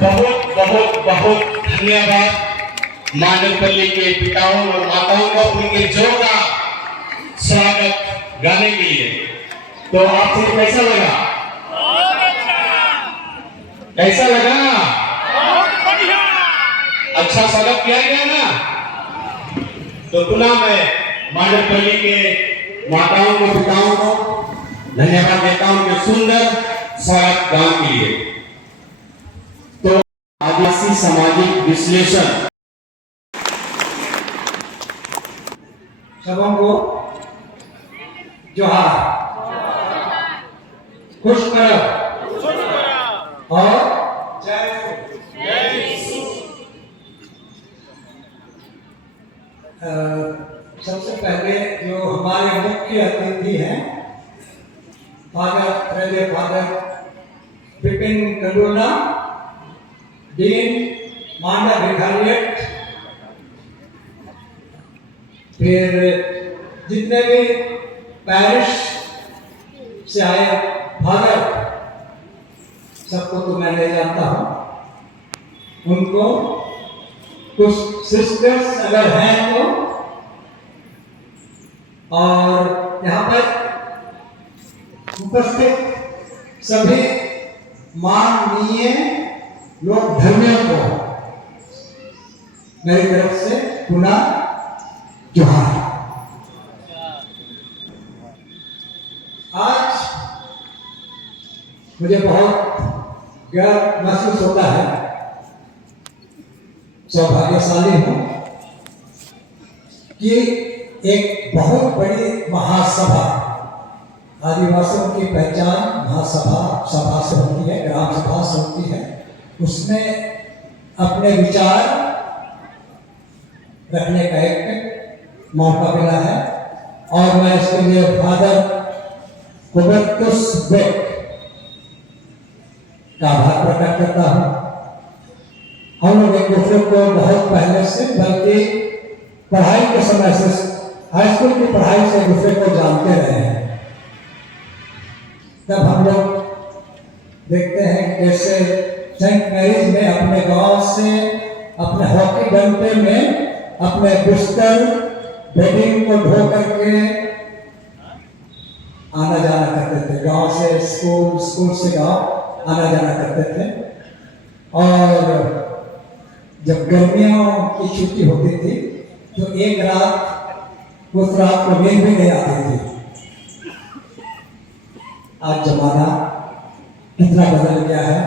बहुत बहुत बहुत धन्यवाद मांडलपल्ली के पिताओं और माताओं को उनके जोरदार स्वागत गाने के लिए। तो आप सबको कैसा लगा? कैसा लगा? अच्छा स्वागत किया गया ना? तो पुनः मैं मांडलपल्ली के माताओं को पिताओं को धन्यवाद देता हूं कि सुंदर स्वागत गान के लिए। तो आदिवासी सामाजिक विश्लेषण सबों को जोहार, खुश करो और सबसे पहले जो हमारे मुख्य अतिथि हैं फादर विपिन कंडोला, डीन मांडा भिखारियट, फिर जितने भी पैरिश से आए फादर, सबको तो मैं ले जाता हूं। उनको कुछ सिस्टर्स अगर हैं तो, और यहाँ पर उपस्थित सभी माननीय लोक धर्मियों को मेरी तरफ से पुनः जोहार। आज मुझे बहुत गर्व महसूस होता है, सौभाग्यशाली हूं कि एक बहुत बड़ी महासभा, आदिवासियों की पहचान महासभा सभा से होती है, ग्राम सभा से होती है, उसमें अपने विचार रखने का एक मौका मिला है और मैं इसके लिए फादर कुबरतुस बेक का आभार प्रकट करता हूं। हम लोग एक दूसरे को बहुत पहले से, बल्कि पढ़ाई के समय से, हाई स्कूल की पढ़ाई से एक दूसरे को जानते रहे हैं। तब हम लोग देखते हैं कि कैसे सेंट मैरीज में अपने गांव से अपने हॉकी डंडे में अपने बिस्तर बेडिंग को ढो करके आना जाना करते थे, गांव से स्कूल, स्कूल से गांव आना जाना करते थे। और जब गर्मियों की छुट्टी होती थी तो एक रात, उस रात को नींद भी नहीं आती थी। आज जमाना कितना बदल गया है,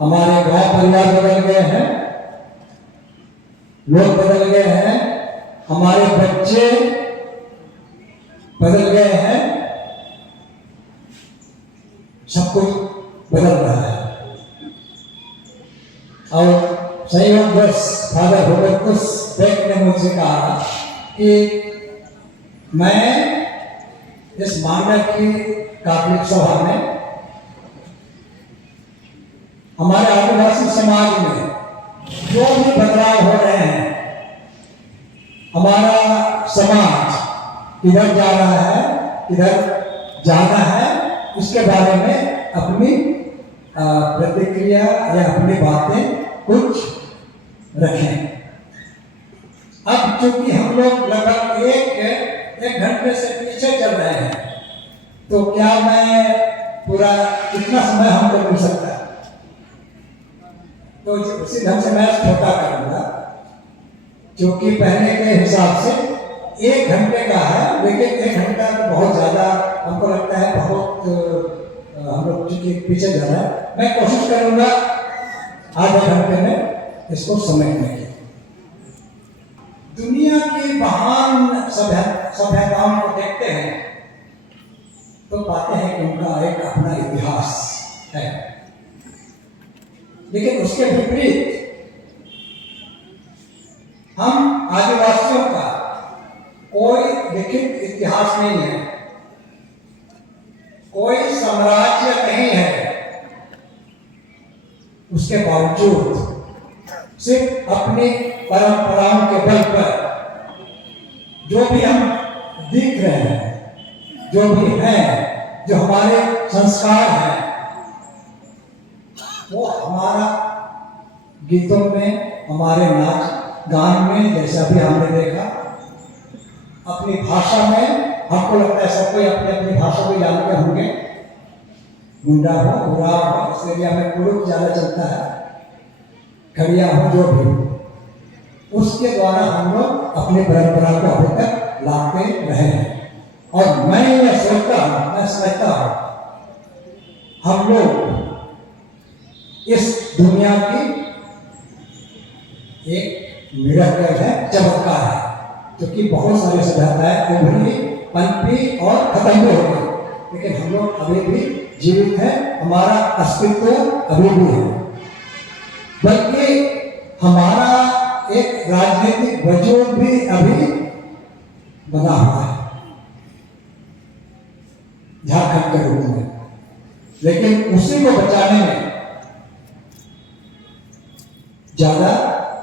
हमारे गांव परिवार बदल गए हैं, लोग बदल गए हैं, हमारे बच्चे बदल गए हैं, सब कुछ बदल रहा है। और संयोगवश फादर हुबर्टस बेक ने मुझसे कहा कि मैं इस मांडा की कैथोलिक सभा में हमारे आदिवासी समाज में जो भी बदलाव हो रहे हैं, हमारा समाज किधर जा रहा है, किधर जाना है, इसके बारे में अपनी प्रतिक्रिया या अपनी बातें कुछ रखें। अब चूंकि हम लोग लगभग एक घंटे से पीछे चल रहे हैं, तो क्या मैं पूरा कितना समय हमको मिल सकता है? तो उसी ढंग से मैं छोटा करूंगा, क्योंकि पहले के हिसाब से 1 घंटे का है, लेकिन 1 घंटा तो बहुत ज्यादा हमको लगता है, बहुत हम लोग चूंकि पीछे जा रहा है। मैं कोशिश करूंगा आधे घंटे में इसको समेटने की। दुनिया की महान सभ्यताओं को देखते हैं तो पाते हैं कि उनका एक अपना इतिहास है, लेकिन उसके विपरीत हम आदिवासियों का कोई लिखित इतिहास नहीं है, कोई साम्राज्य नहीं है। उसके बावजूद सिर्फ अपनी परंपराओं के बल पर जो भी हम दिख रहे हैं, जो भी हैं, जो हमारे संस्कार हैं, वो हमारा गीतों में, हमारे नाच गान में, जैसा भी हमने देखा, अपनी भाषा में हमको लगता है सब कोई अपनी अपनी भाषा को जानते होंगे। मुंडा हो, बुरा हो, इस एरिया में कुरुक ज़्यादा चलता है, खड़िया हो, जो भी, उसके द्वारा हम लोग अपनी परंपरा को अभी तक लाते रहे हैं। और मैं ये सोचता हूँ, मैं समझता हूँ, हम लोग इस दुनिया की एक मिराकल है, चमत्कार है, क्योंकि बहुत सारी सभ्यताएं उभरी, पनपी और खत्म भी हो गई, लेकिन हम लोग अभी भी जीवित है, हमारा अस्तित्व अभी भी है। बल्कि हमारा एक राजनीतिक वजूद भी अभी बना हुआ है झारखंड के रूप में, लेकिन उसी को बचाने में ज्यादा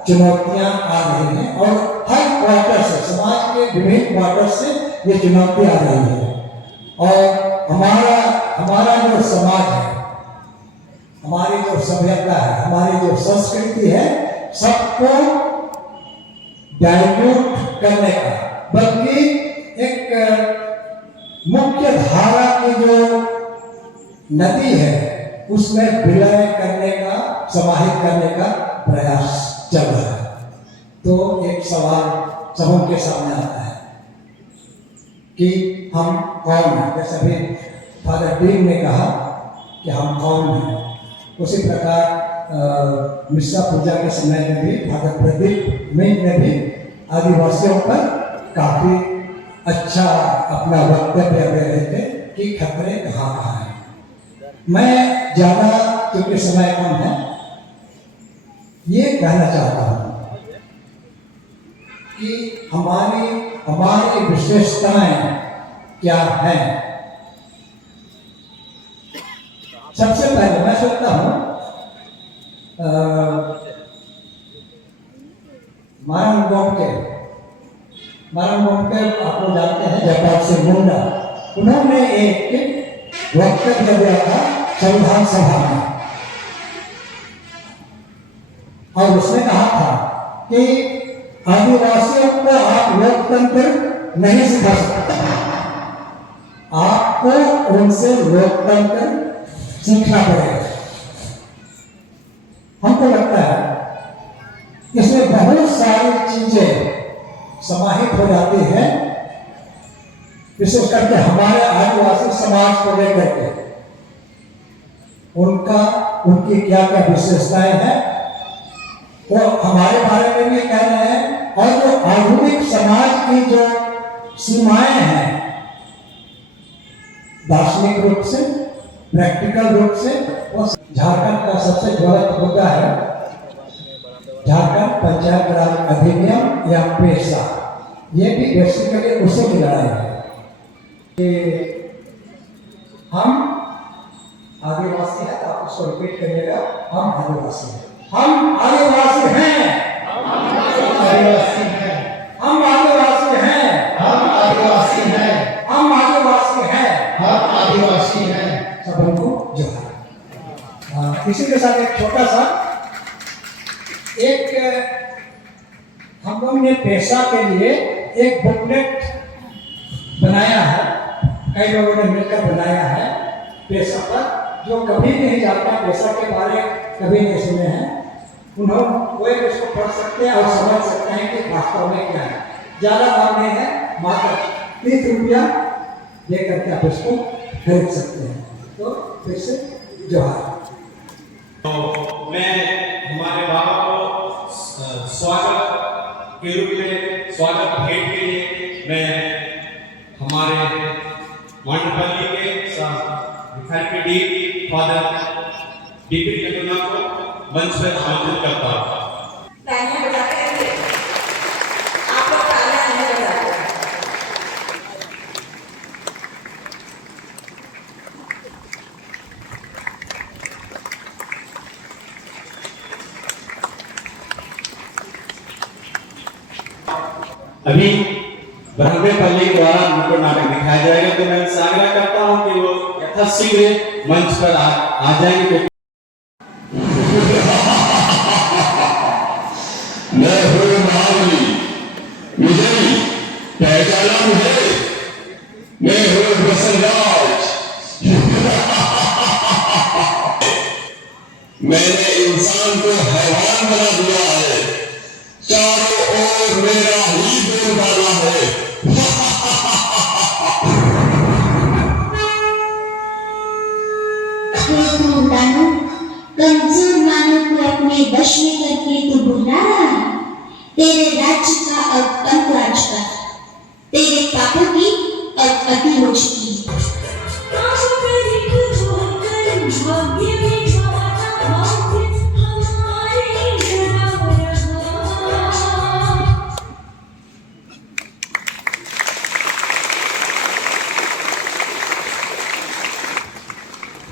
चुनौतियां आ रही हैं और हर क्वार्टर से, समाज के विभिन्न क्वार्टर से ये चुनौती आ रही है। और हमारा जो समाज है, हमारी जो सभ्यता है, हमारी जो संस्कृति है, सबको डाइल्यूट करने का, बल्कि एक मुख्य धारा की जो नदी है उसमें विलय करने का, समाहित करने का प्रयास चल रहा है। तो एक सवाल सबके सामने आता है कि हम कौन हैं। जैसे अभी फादर डीन ने कहा कि हम कौन हैं, उसी प्रकार मिश्रा पूजा के समय में भी फादर प्रदीप मिंट ने भी आदिवासियों पर काफी अच्छा अपना वक्तव्य दे रहे थे कि खतरे कहाँ कहाँ हैं। मैं ज्यादा, क्योंकि समय कम है, ये कहना चाहता हूँ कि हमारी विशेषताएं क्या हैं। सबसे पहले मैं सोचता हूँ मारन गोमके आप लोग जानते हैं, जयपाल सिंह मुंडा, उन्होंने एक वक्तव्य दिया था संविधान सभा में, और उसने कहा था कि आदिवासियों को आप लोकतंत्र नहीं सिखा सकते, आपको उनसे लोकतंत्र सीखना पड़ेगा। हमको लगता है इसमें बहुत सारी चीजें समाहित हो जाती हैं, विशेष करके हमारे आदिवासी समाज को लेकर के, उनकी क्या क्या विशेषताएं हैं, वो हमारे बारे में भी कह रहे हैं, और जो आधुनिक समाज की जो सीमाएं हैं, दार्शनिक रूप से, प्रैक्टिकल रूप से, वो झारखंड का सबसे ज्वलंत मुद्दा है झारखंड पंचायत राज अधिनियम या पेशा। ये भी बेसिकली उसी की लड़ाई है कि हम आदिवासी हैं, तो आप उसको रिपीट करिएगा, हम आदिवासी हैं, हम आदिवासी हैं, आदिवासी हैं, हम आदिवासी हैं, हम आदिवासी हैं, हम आदिवासी हैं, हम आदिवासी हैं। सबको जोहार। इसी के साथ एक छोटा सा हम लोग ने पेशा के लिए एक बुकलेट बनाया है, कई लोगों ने मिलकर बनाया है पेशा पर। जो कभी नहीं जानता, पेशा के बारे कभी नहीं सुने हैं, वो इसको पढ़ सकते हैं और समझ सकते हैं कि वास्तव में क्या है। ज़्यादा दाम नहीं है, मात्र 30 रुपया दे करके आप इसको खरीद सकते हैं। तो फिर से जोहार। तो मैं हमारे बाबा को स्वागत के रूप में, स्वागत भेंट के लिए मैं हमारे मांडपल्ली के भिखारी के डी फादर डीपी कटुना को मंच पर आमंत्रित करता हूँ। अभी ब्रह्मेपल्ली द्वारा उनको नाटक दिखाया जाएगा, तो मैं आग्रह करता हूं कि वो यथाशीघ्र मंच पर आ जाएंगे। मैंने इंसान को हैवान बना दिया है, चारों ओर मेरा ही बोलबाला है। कमजोर मानव को अपने वश में करके तो बुला रहा है। तेरे राज्य का अब अंत आ चुका, तेरे पापों की अब अति हो चुकी।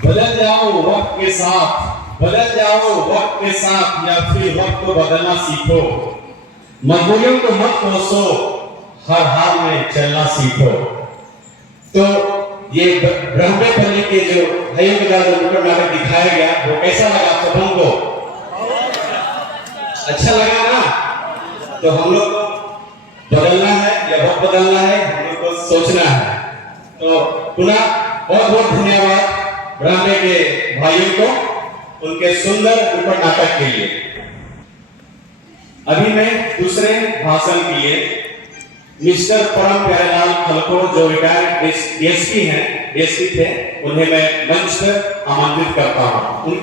बदल जाओ वक्त के साथ, बदल जाओ वक्त के साथ, या फिर वक्त को बदलना सीखो। मजबूरियों को मत कोसो, हर हाल में चलना सीखो। तो ये ब्रह्मपल्ली के जो भाइयों के द्वारा नुक्कड़ नाटक दिखाया गया, वो कैसा लगा सबों को? अच्छा लगा ना? तो हम लोग बदलना है या वक्त बदलना है, हम लोग को सोचना है। तो पुनः बहुत बहुत धन्यवाद ब्राह्मण के भाइयों को उनके सुंदर नुक्कड़ नाटक के लिए। अभी मैं दूसरे भाषण के लिए मिस्टर परम प्यारेलाल खलको, जो रिटायर्ड डीएसपी हैं, डीएसपी थे, उन्हें मैं मंच पर आमंत्रित करता हूं।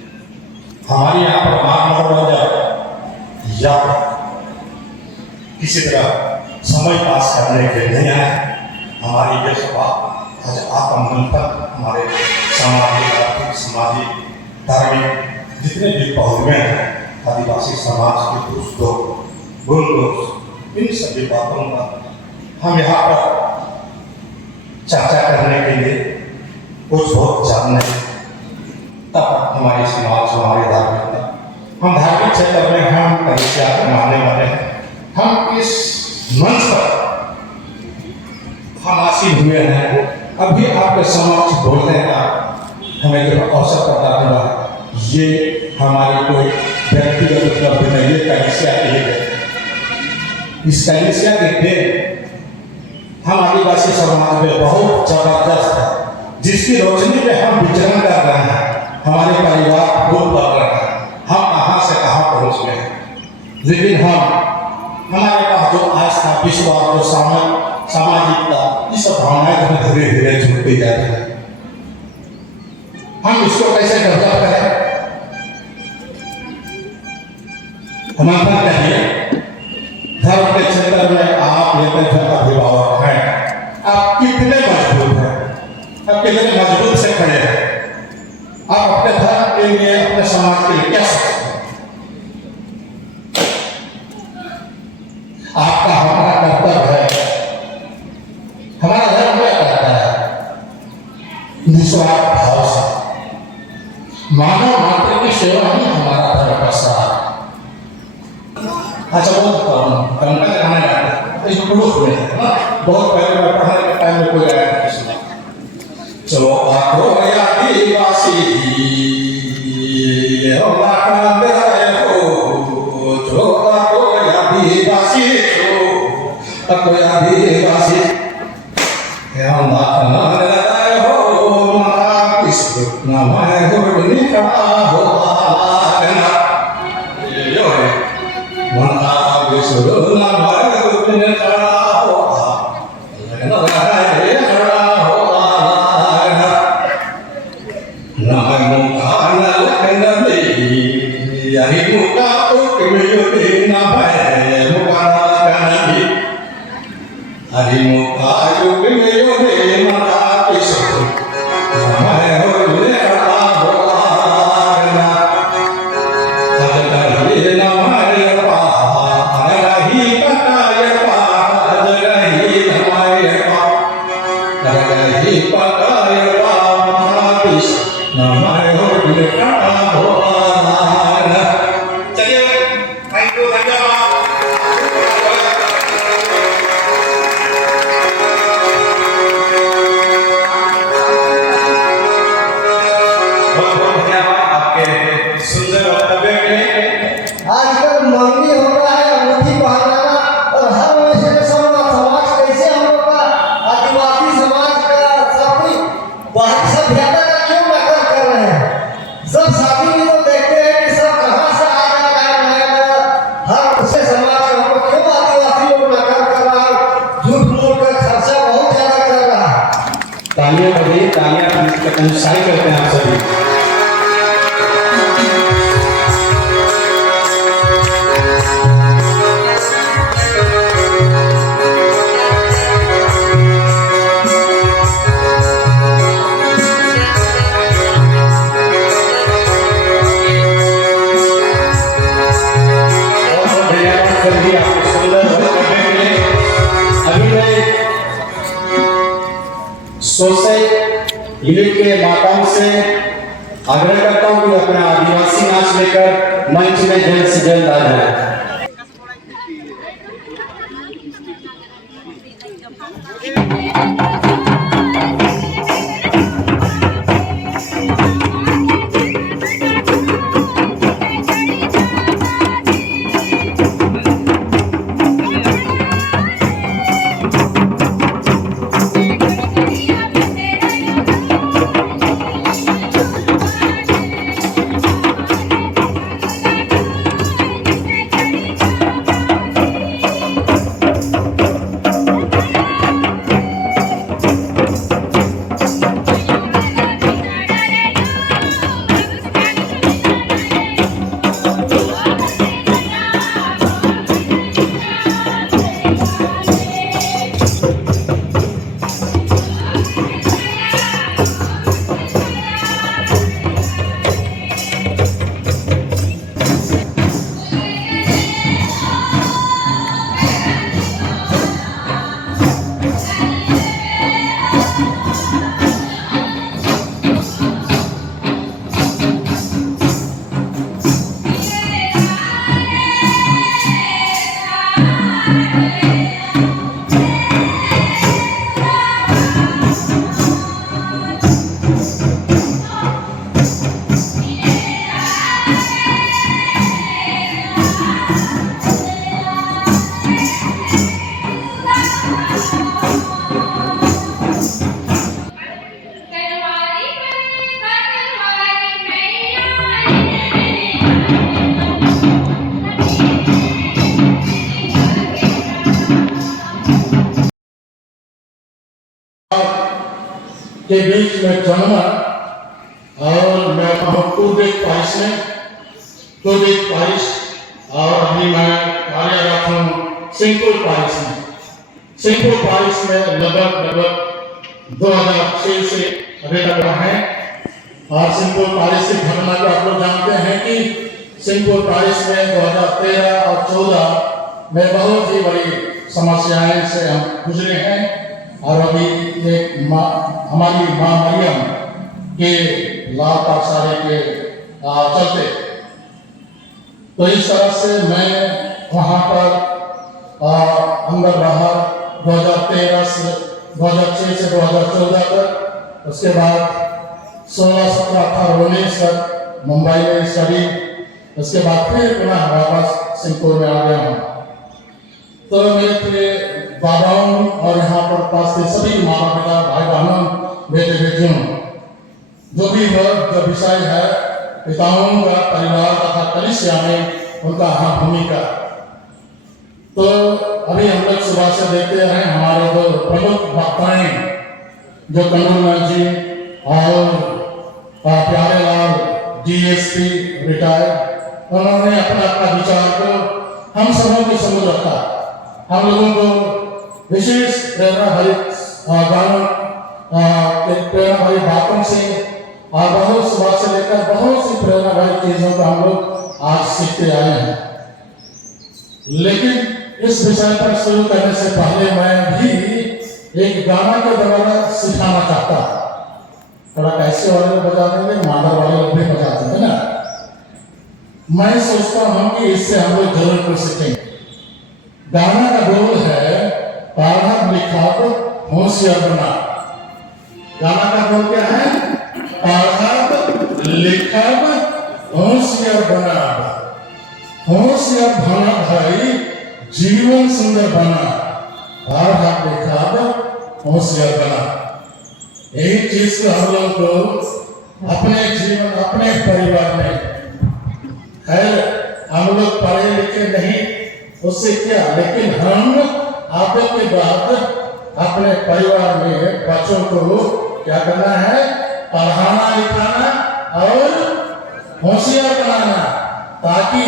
हमारे यहाँ पर माघ महोत्सव या किसी तरह समय पास करने के लिए आए। हमारी ये सभा आज आपका मंथन हमारे सामाजिक, आर्थिक, सामाजिक, धार्मिक जितने भी पहलुएं हैं, आदिवासी समाज के दोस्तों, गुण दोस्त, इन सभी बातों का हम यहाँ पर चर्चा करने के लिए कुछ बहुत जानने, तब हमारे समाज, हमारे धार्मिकता, हम धार्मिक क्षेत्र में हम कलिसिया मानने वाले हैं। हम इस मंच पर हम आसीन हुए हैं। अभी आपके समक्ष बोलने का हमें जो अवसर प्रदान हुआ है, ये हमारी कोई व्यक्तिगत उपलब्धि नहीं, ये कलिसिया की है। इस कलिसिया के दिन हम आदिवासी समाज में बहुत जबरदस्त है, जिसकी रोशनी में हम विचरण कर रहे हैं। हमारे परिवार खूब बढ़ रहे हैं, हम कहाँ से कहाँ पहुँच गए। लेकिन हमारे पास जो आस्था, विश्वास, जो सामाजिकता, ये सब भावनाएं जो धीरे धीरे छूटती जाती है। हम इसको कैसे डेवलप करें? हमारा कहिए, धर्म के क्षेत्र में आप लेते अभिभावक हैं, आप कितने मजबूत हैं, आप कितने मजबूत से खड़े हैं, आप अपने धर्म के लिए, अपने समाज के लिए क्या सकते हैं? आपका हमारा कर्तव्य है। हमारा धर्म क्या कहता है? निस्वार्थ भाव से मानव मात्र की सेवा ही हमारा धर्म का सार। अच्छा, बहुत गंगा जाने जाते इस ग्रुप में बहुत पहले मैं पढ़ाने के टाइम में कोई आया था, चलो आखो आदिवासी हो जो आखो आदिवासी कोई आदिवासी हम हो मारा किस नाम है गुरु खड़ा हो यो है मना विश्व नाम है गुरु खड़ा हो खड़ा हो नाम मुखान लखन यही मुका उठे ना है मुखान लखन हरि मुखा युग में योगे मना किशोर मैं हो खड़ा हो ना हजरही नमाय पा हजरही पकाय पा हजरही नमाय पा हजरही पकाय पा मना किशोर नमाय हो खड़ा हो ना। चलिए भाई को धन्यवाद। उत्साहित करते हैं आप सभी। सोसाइटी यूनिट के माताओं से आग्रह करता हूं कि अपना आदिवासी नाच लेकर मंच में जल्द से जल्द आ जाए। के बीच में जन्मा और मैं पूर्व पारिश और अभी मैं कार्यरत हूँ सिंहपुर पारिश में लगभग 2006 से अभी तक है। और सिंहपुर पारिश की घटना को आप लोग जानते हैं कि सिंहपुर पारिश में 2013 और 14 में बहुत ही बड़ी समस्याएं से हम गुजरे हैं। और अभी एक हमारी माँ मरियम के लाल पाठशाले के चलते तो इस तरह से मैं वहाँ पर अंदर रहा 2013 से 2006 से 2014 तक। उसके बाद 16, 17, 18, 19 तक मुंबई में स्टडी। उसके बाद फिर पुनः वापस सिंहपुर में आ गया हूँ। तो मेरे बाबाओं और यहाँ पर पास के सभी माता पिता भाई बहनों बेटे बेटियों जो भी वर्ग जो विषय है पिताओं का परिवार तथा कलिसिया में उनका अहम भूमिका। तो अभी हम लोग सुबह से देखते हैं हमारे दो प्रमुख वक्ताएं जो कन्नूरलाल जी और प्यारेलाल DSP रिटायर्ड, उन्होंने अपना अपना विचार को हम सबों के समझ रखा। हम लोगों को विशेष प्रेरणा भरी गानों प्रेरणा भरी बातों से और बहुत सुबह से लेकर बहुत सी प्रेरणा भरी चीजों को हम लोग आज सीखते आए हैं। लेकिन इस विषय पर शुरू करने से पहले मैं भी एक गाना के द्वारा सिखाना चाहता। थोड़ा कैसे वाले लोग बजा देंगे, मादर वाले लोग भी बजाते हैं ना। मैं सोचता हूँ कि इससे हम लोग जरूर कुछ सीखेंगे। गाना का बोल है पढ़ा लिखा होशियार बना। गाना का बोल क्या है? पढ़ा लिखा होशियार बना। होशियार बना भाई जीवन सुंदर बना। पढ़ा लिखा होशियार बना। यही चीज को हम लोग को अपने जीवन अपने परिवार में, खैर हम लोग पढ़े लिखे नहीं उससे क्या, लेकिन हम आते के बाद अपने परिवार में बच्चों को क्या करना है? पढ़ाना लिखाना और होशियार बनाना, ताकि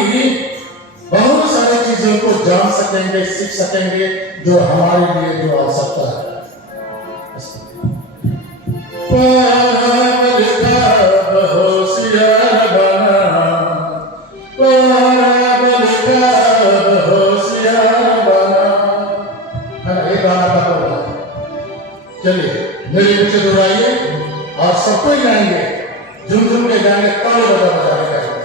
बहुत सारी चीजों को जान सकेंगे, सीख सकेंगे जो हमारे लिए जो आवश्यकता है। पढ़ लिख होशियार बना, पढ़ लिख होशियार बना। एक गाना का बोला, चलिए मेरे पीछे दोहराइए और सबको ही गाएंगे, झुमझुम के गाएंगे, ताली बजा बजा के गाएंगे।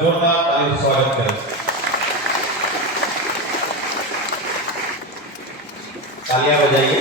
जोरदार ताली से स्वागत करें। तालियां बजाइए।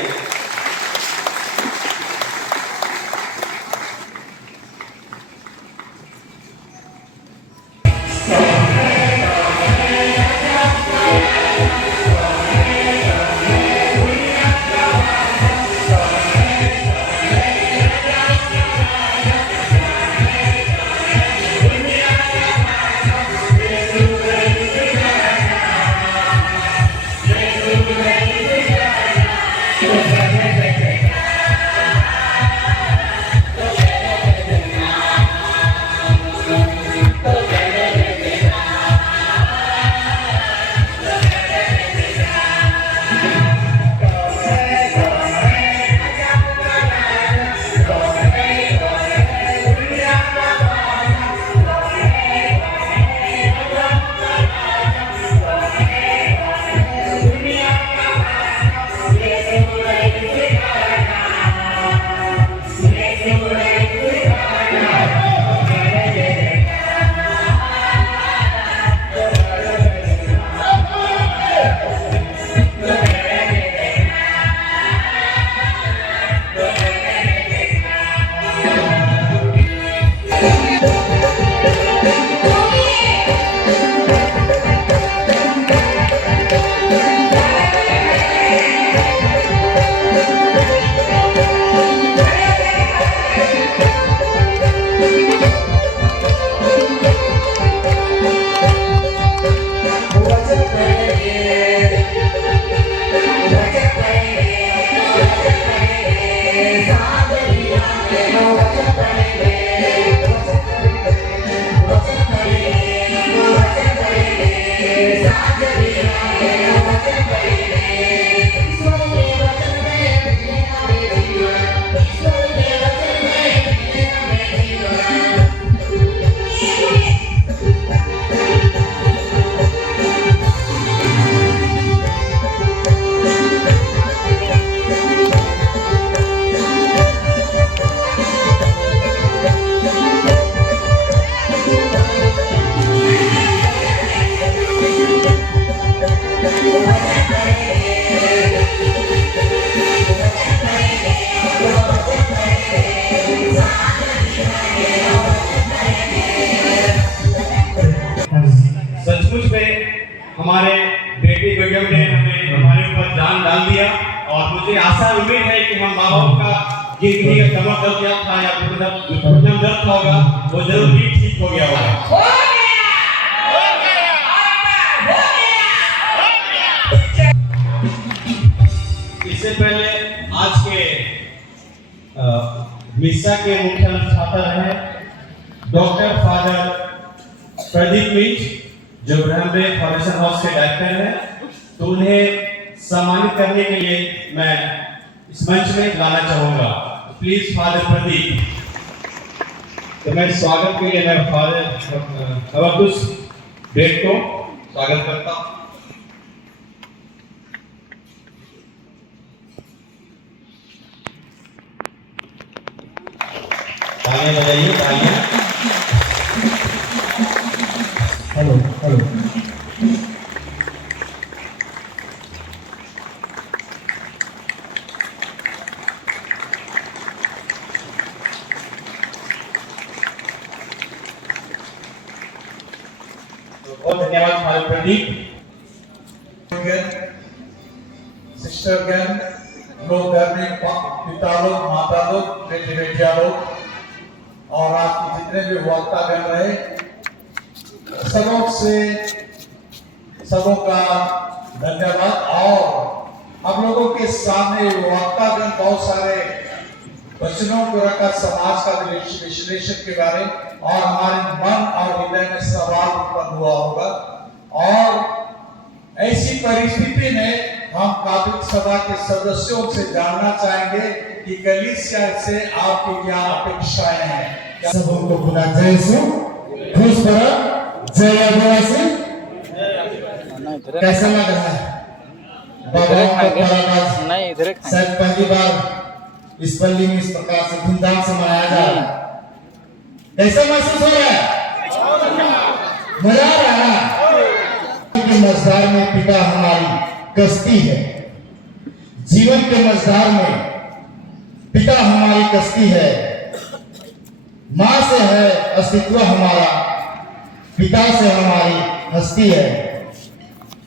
सचमुच में हमारे बेटी बेगम ने हमें हमारे ऊपर जान डाल दिया और मुझे आशा उम्मीद है कि हम माँ बाप का जिंदगी का कमर दर्द या था या घुटना दर्द होगा वो जरूर ही ठीक हो गया होगा। इससे पहले आज के मिस्सा के मुख्य अनुष्ठाता रहे डॉक्टर फादर प्रदीप मिंज जो ब्रह्मे फाउंडेशन हाउस के डायरेक्टर हैं, तो उन्हें सम्मानित करने के लिए मैं इस मंच में लाना चाहूंगा। Please father Pradeep. तो मैं स्वागत के लिए मैं फादर अवधुस बेट को स्वागत करता हूं। तालियां बजाइए, तालियां। Hello hello. बहुत धन्यवाद फादर प्रदीप। सिस्टरगण लोग, घर में पिता लोग, माता लोग, बेटे बेटियां लोग और आपके जितने भी वक्तागण रहे, सबों का धन्यवाद। और हम लोगों के सामने वक्तागण बहुत सारे वचनों को रखा, समाज का विश्लेषण के बारे, और हमारे मन और हृदय में सवाल उत्पन्न हुआ होगा। और ऐसी परिस्थिति में हम काबिल सभा के सदस्यों से जानना चाहेंगे कि कलीसिया से आपकी क्या अपेक्षाएं हैं। सबको पुनः जय सु खुश पर जय आदिवासी। कैसा लग रहा है बाबा नहीं इधर शायद पहली बार इस पल्ली में इस प्रकार से धूमधाम से मनाया जा रहा है, कैसा महसूस हो रहा है? मजा आ रहा है ना? मझधार में पिता हमारी कश्ती है, जीवन के मझधार में पिता हमारी कश्ती है, माँ से है अस्तित्व हमारा, पिता से हमारी हस्ती है।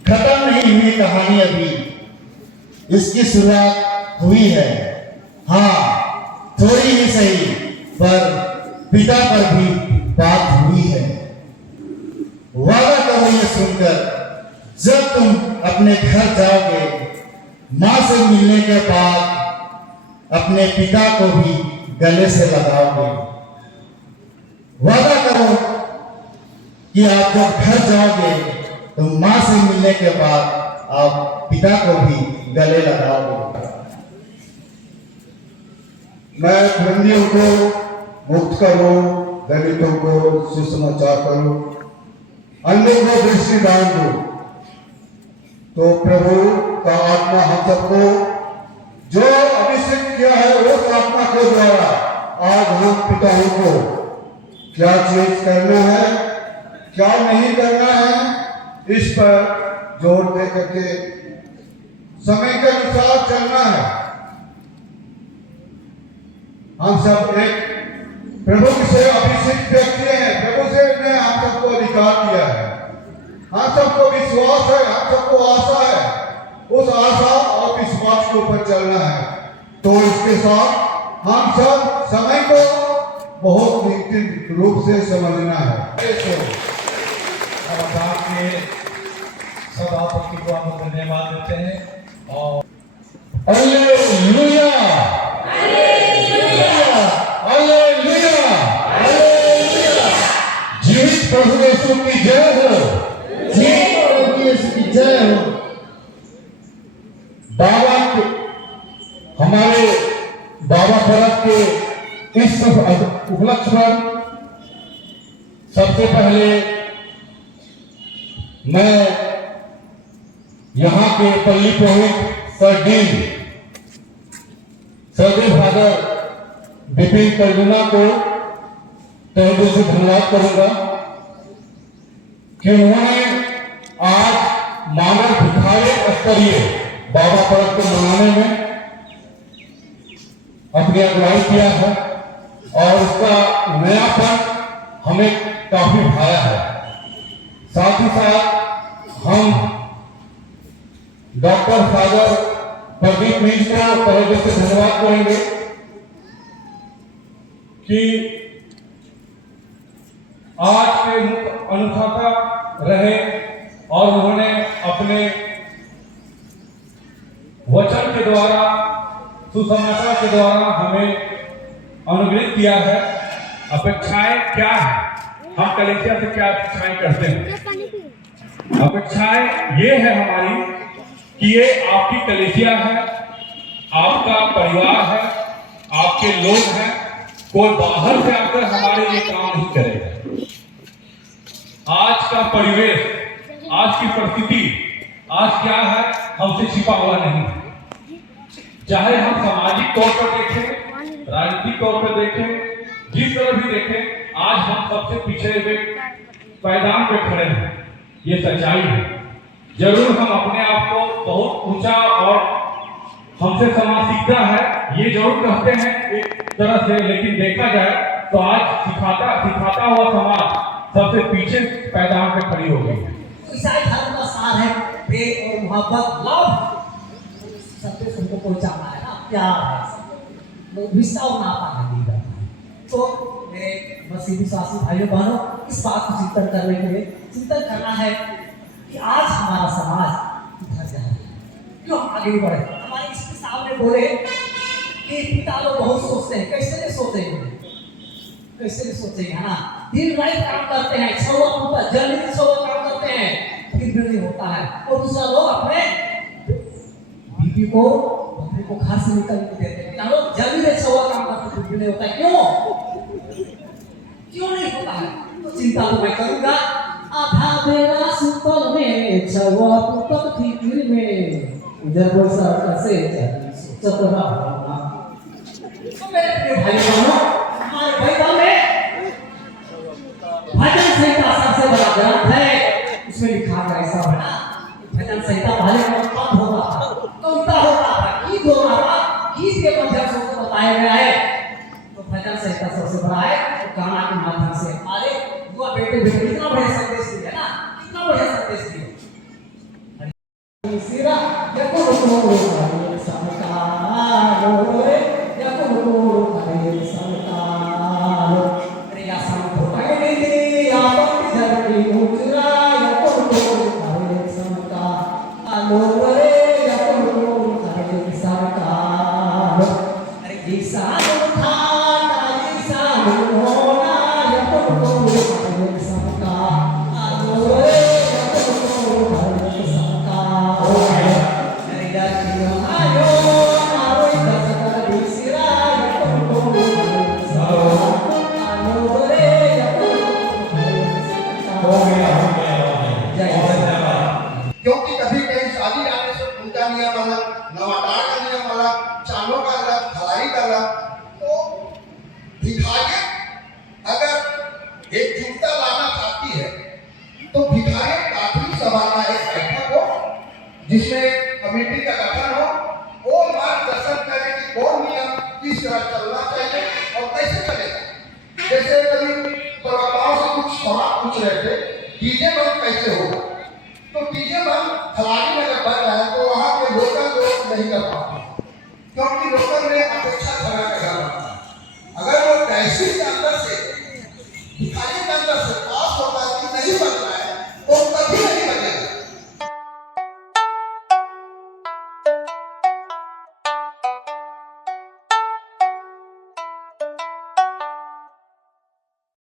खत्म नहीं हुई कहानी अभी, इसकी शुरुआत हुई है। हाँ थोड़ी ही सही, पर पिता पर भी बात हुई है। वादा करो ये सुनकर, जब तुम अपने घर जाओगे, माँ से मिलने के बाद अपने पिता को भी गले से लगाओगे। वादा करो कि आप जब घर जाओगे तो माँ से मिलने के बाद आप पिता को भी गले लगाओगे। मैं बंदियों को मुक्त करूं, दलितों को सुसमाचार करूं, अंधों को दृष्टिदान दूं। तो प्रभु का आत्मा हम सबको जो अभिषेक किया है उस आत्मा के द्वारा आज हम पिताओं को क्या चीज करना है, क्या नहीं करना है, इस पर जोर दे करके समय के अनुसार चलना है। हम सब एक प्रभु से अभिषेक व्यक्ति हैं, प्रभु से ने हम सबको अधिकार दिया है, हम सबको विश्वास है, हम सबको आशा है, उस आशा और विश्वास के ऊपर चलना है। तो इसके साथ हम सब समय को बहुत निश्चित रूप से समझना है। अब आपके सभापति को हम धन्यवाद देते हैं और हालेलुया, हालेलुया, हालेलुया। जीवित प्रभु यीशु की जय हो, जीवित प्रभु यीशु की जय हो। बाबा हमारे बाबा परब के इस उपलक्ष्य पर सबसे पहले मैं यहाँ के पल्ली पुरोहित सर डीन सर्वे फादर विपिन कर्जुना को तहे दिल से धन्यवाद करूंगा कि उन्होंने आज मानव भिखारी स्तरीय बाबा पर्व को मनाने में अपनी अगुवाई किया है और उसका नयापन हमें काफी भाया है। साथ ही साथ हम डॉक्टर फादर प्रदीप मिश्र को पहले से धन्यवाद करेंगे कि आज के मुख्य अनुशाता रहे और उन्होंने अपने वचन के द्वारा, सुसमाचार के द्वारा हमें अनुग्रहित किया है। अपेक्षाएं क्या है, हम कलीसिया से क्या अपेक्षाएं करते हैं? अपेक्षाएं ये है हमारी कि ये आपकी कलीसिया है, आपका परिवार है, आपके लोग हैं, कोई बाहर से आकर हमारे लिए काम नहीं करेगा। आज का परिवेश, आज की परिस्थिति, आज क्या है हमसे छिपा हुआ नहीं है। चाहे हम सामाजिक तौर पर देखें, राजनीतिक तौर पर देखें, जिस तरह भी देखें, आज हम सबसे पिछड़े हुए पायदान पे खड़े हैं। ये सच्चाई है। जरूर हम अपने आप को बहुत ऊंचा और हमसे समाज सीखता है, ये जरूर कहते हैं एक तरह से, लेकिन देखा जाए तो आज सिखाता हुआ समाज सबसे पीछे पायदान पे खड़ी हो गई है। ईसाई धर्म का सार है प्रेम और मोहब्बत, लव। सब पे सबको पहुंचाना है ना, प्यार है, सबको रिश्ता और नाता नहीं रहता है। तो मेरे मसीह विश्वासी भाइयों बहनों, इस बात को चिंतन करने के लिए चिंतन करना है कि आज हमारा समाज किधर जा रहा है, क्यों हम आगे बढ़े। हमारे इसके सामने बोले कि पिता लोग बहुत सोचते हैं, कैसे नहीं सोचेंगे, कैसे नहीं सोचेंगे, है ना। दिन रात काम करते हैं, छवा पूरा जल्दी छवा काम करते हैं, फिर भी नहीं होता है। और दूसरा लोग अपने बीवी को अपने को घर से निकल के देते हैं, क्या लोग जल्दी से छवा काम करते फिर भी नहीं होता है, क्यों नहीं होता है। तो चिंता तो मैं करूंगा। आधा बेला सुतल में छवा पुतल फिक्र में इधर बोसा कैसे सोचत रहा। तो मेरे प्रिय भाई बहनों, हमारे बाइबल में भजन संहिता सबसे बड़ा ग्रंथ है, उसमें लिखा गया ऐसा है ना, भजन संहिता पहले कौन होता था, कविता होता था, गीत होता था, गीत के माध्यम से उसको बताया गया है। तो भजन संहिता सबसे बड़ा है, तो गाना के माध्यम से हमारे युवा बेटे बेटे कितना बढ़िया संदेश दिया ना, कितना बढ़िया संदेश दिया। सिरा देखो देखो समकालो रे, देखो देखो समकालो रे, या समकालो रे, या पंजरी मुजरा, देखो देखो समकालो रे, देखो देखो समकालो अरे दिशा उठा दिशा होना, देखो देखो समकालो रे, देखो देखो समकालो अरे दासियो आयो आरो दसकर दिसरा, देखो देखो समकालो रे, क्योंकि कभी कहीं शादी जाने से उनका नियम अलग, नवाटार का नियम अलग, चालों का अलग, खलाई का अलग। तो भिखारी अगर एक जुटता लाना चाहती है तो भिखारी प्राथमिक सभा का एक बैठक हो, जिसमें कमेटी का गठन हो, वो मार्गदर्शन करे कि कौन नियम किस तरह चलना चाहिए और कैसे चलेगा। जैसे कभी प्रवक्ताओं से कुछ सवाल पूछ रहे थे, डीजे बंद कैसे होगा,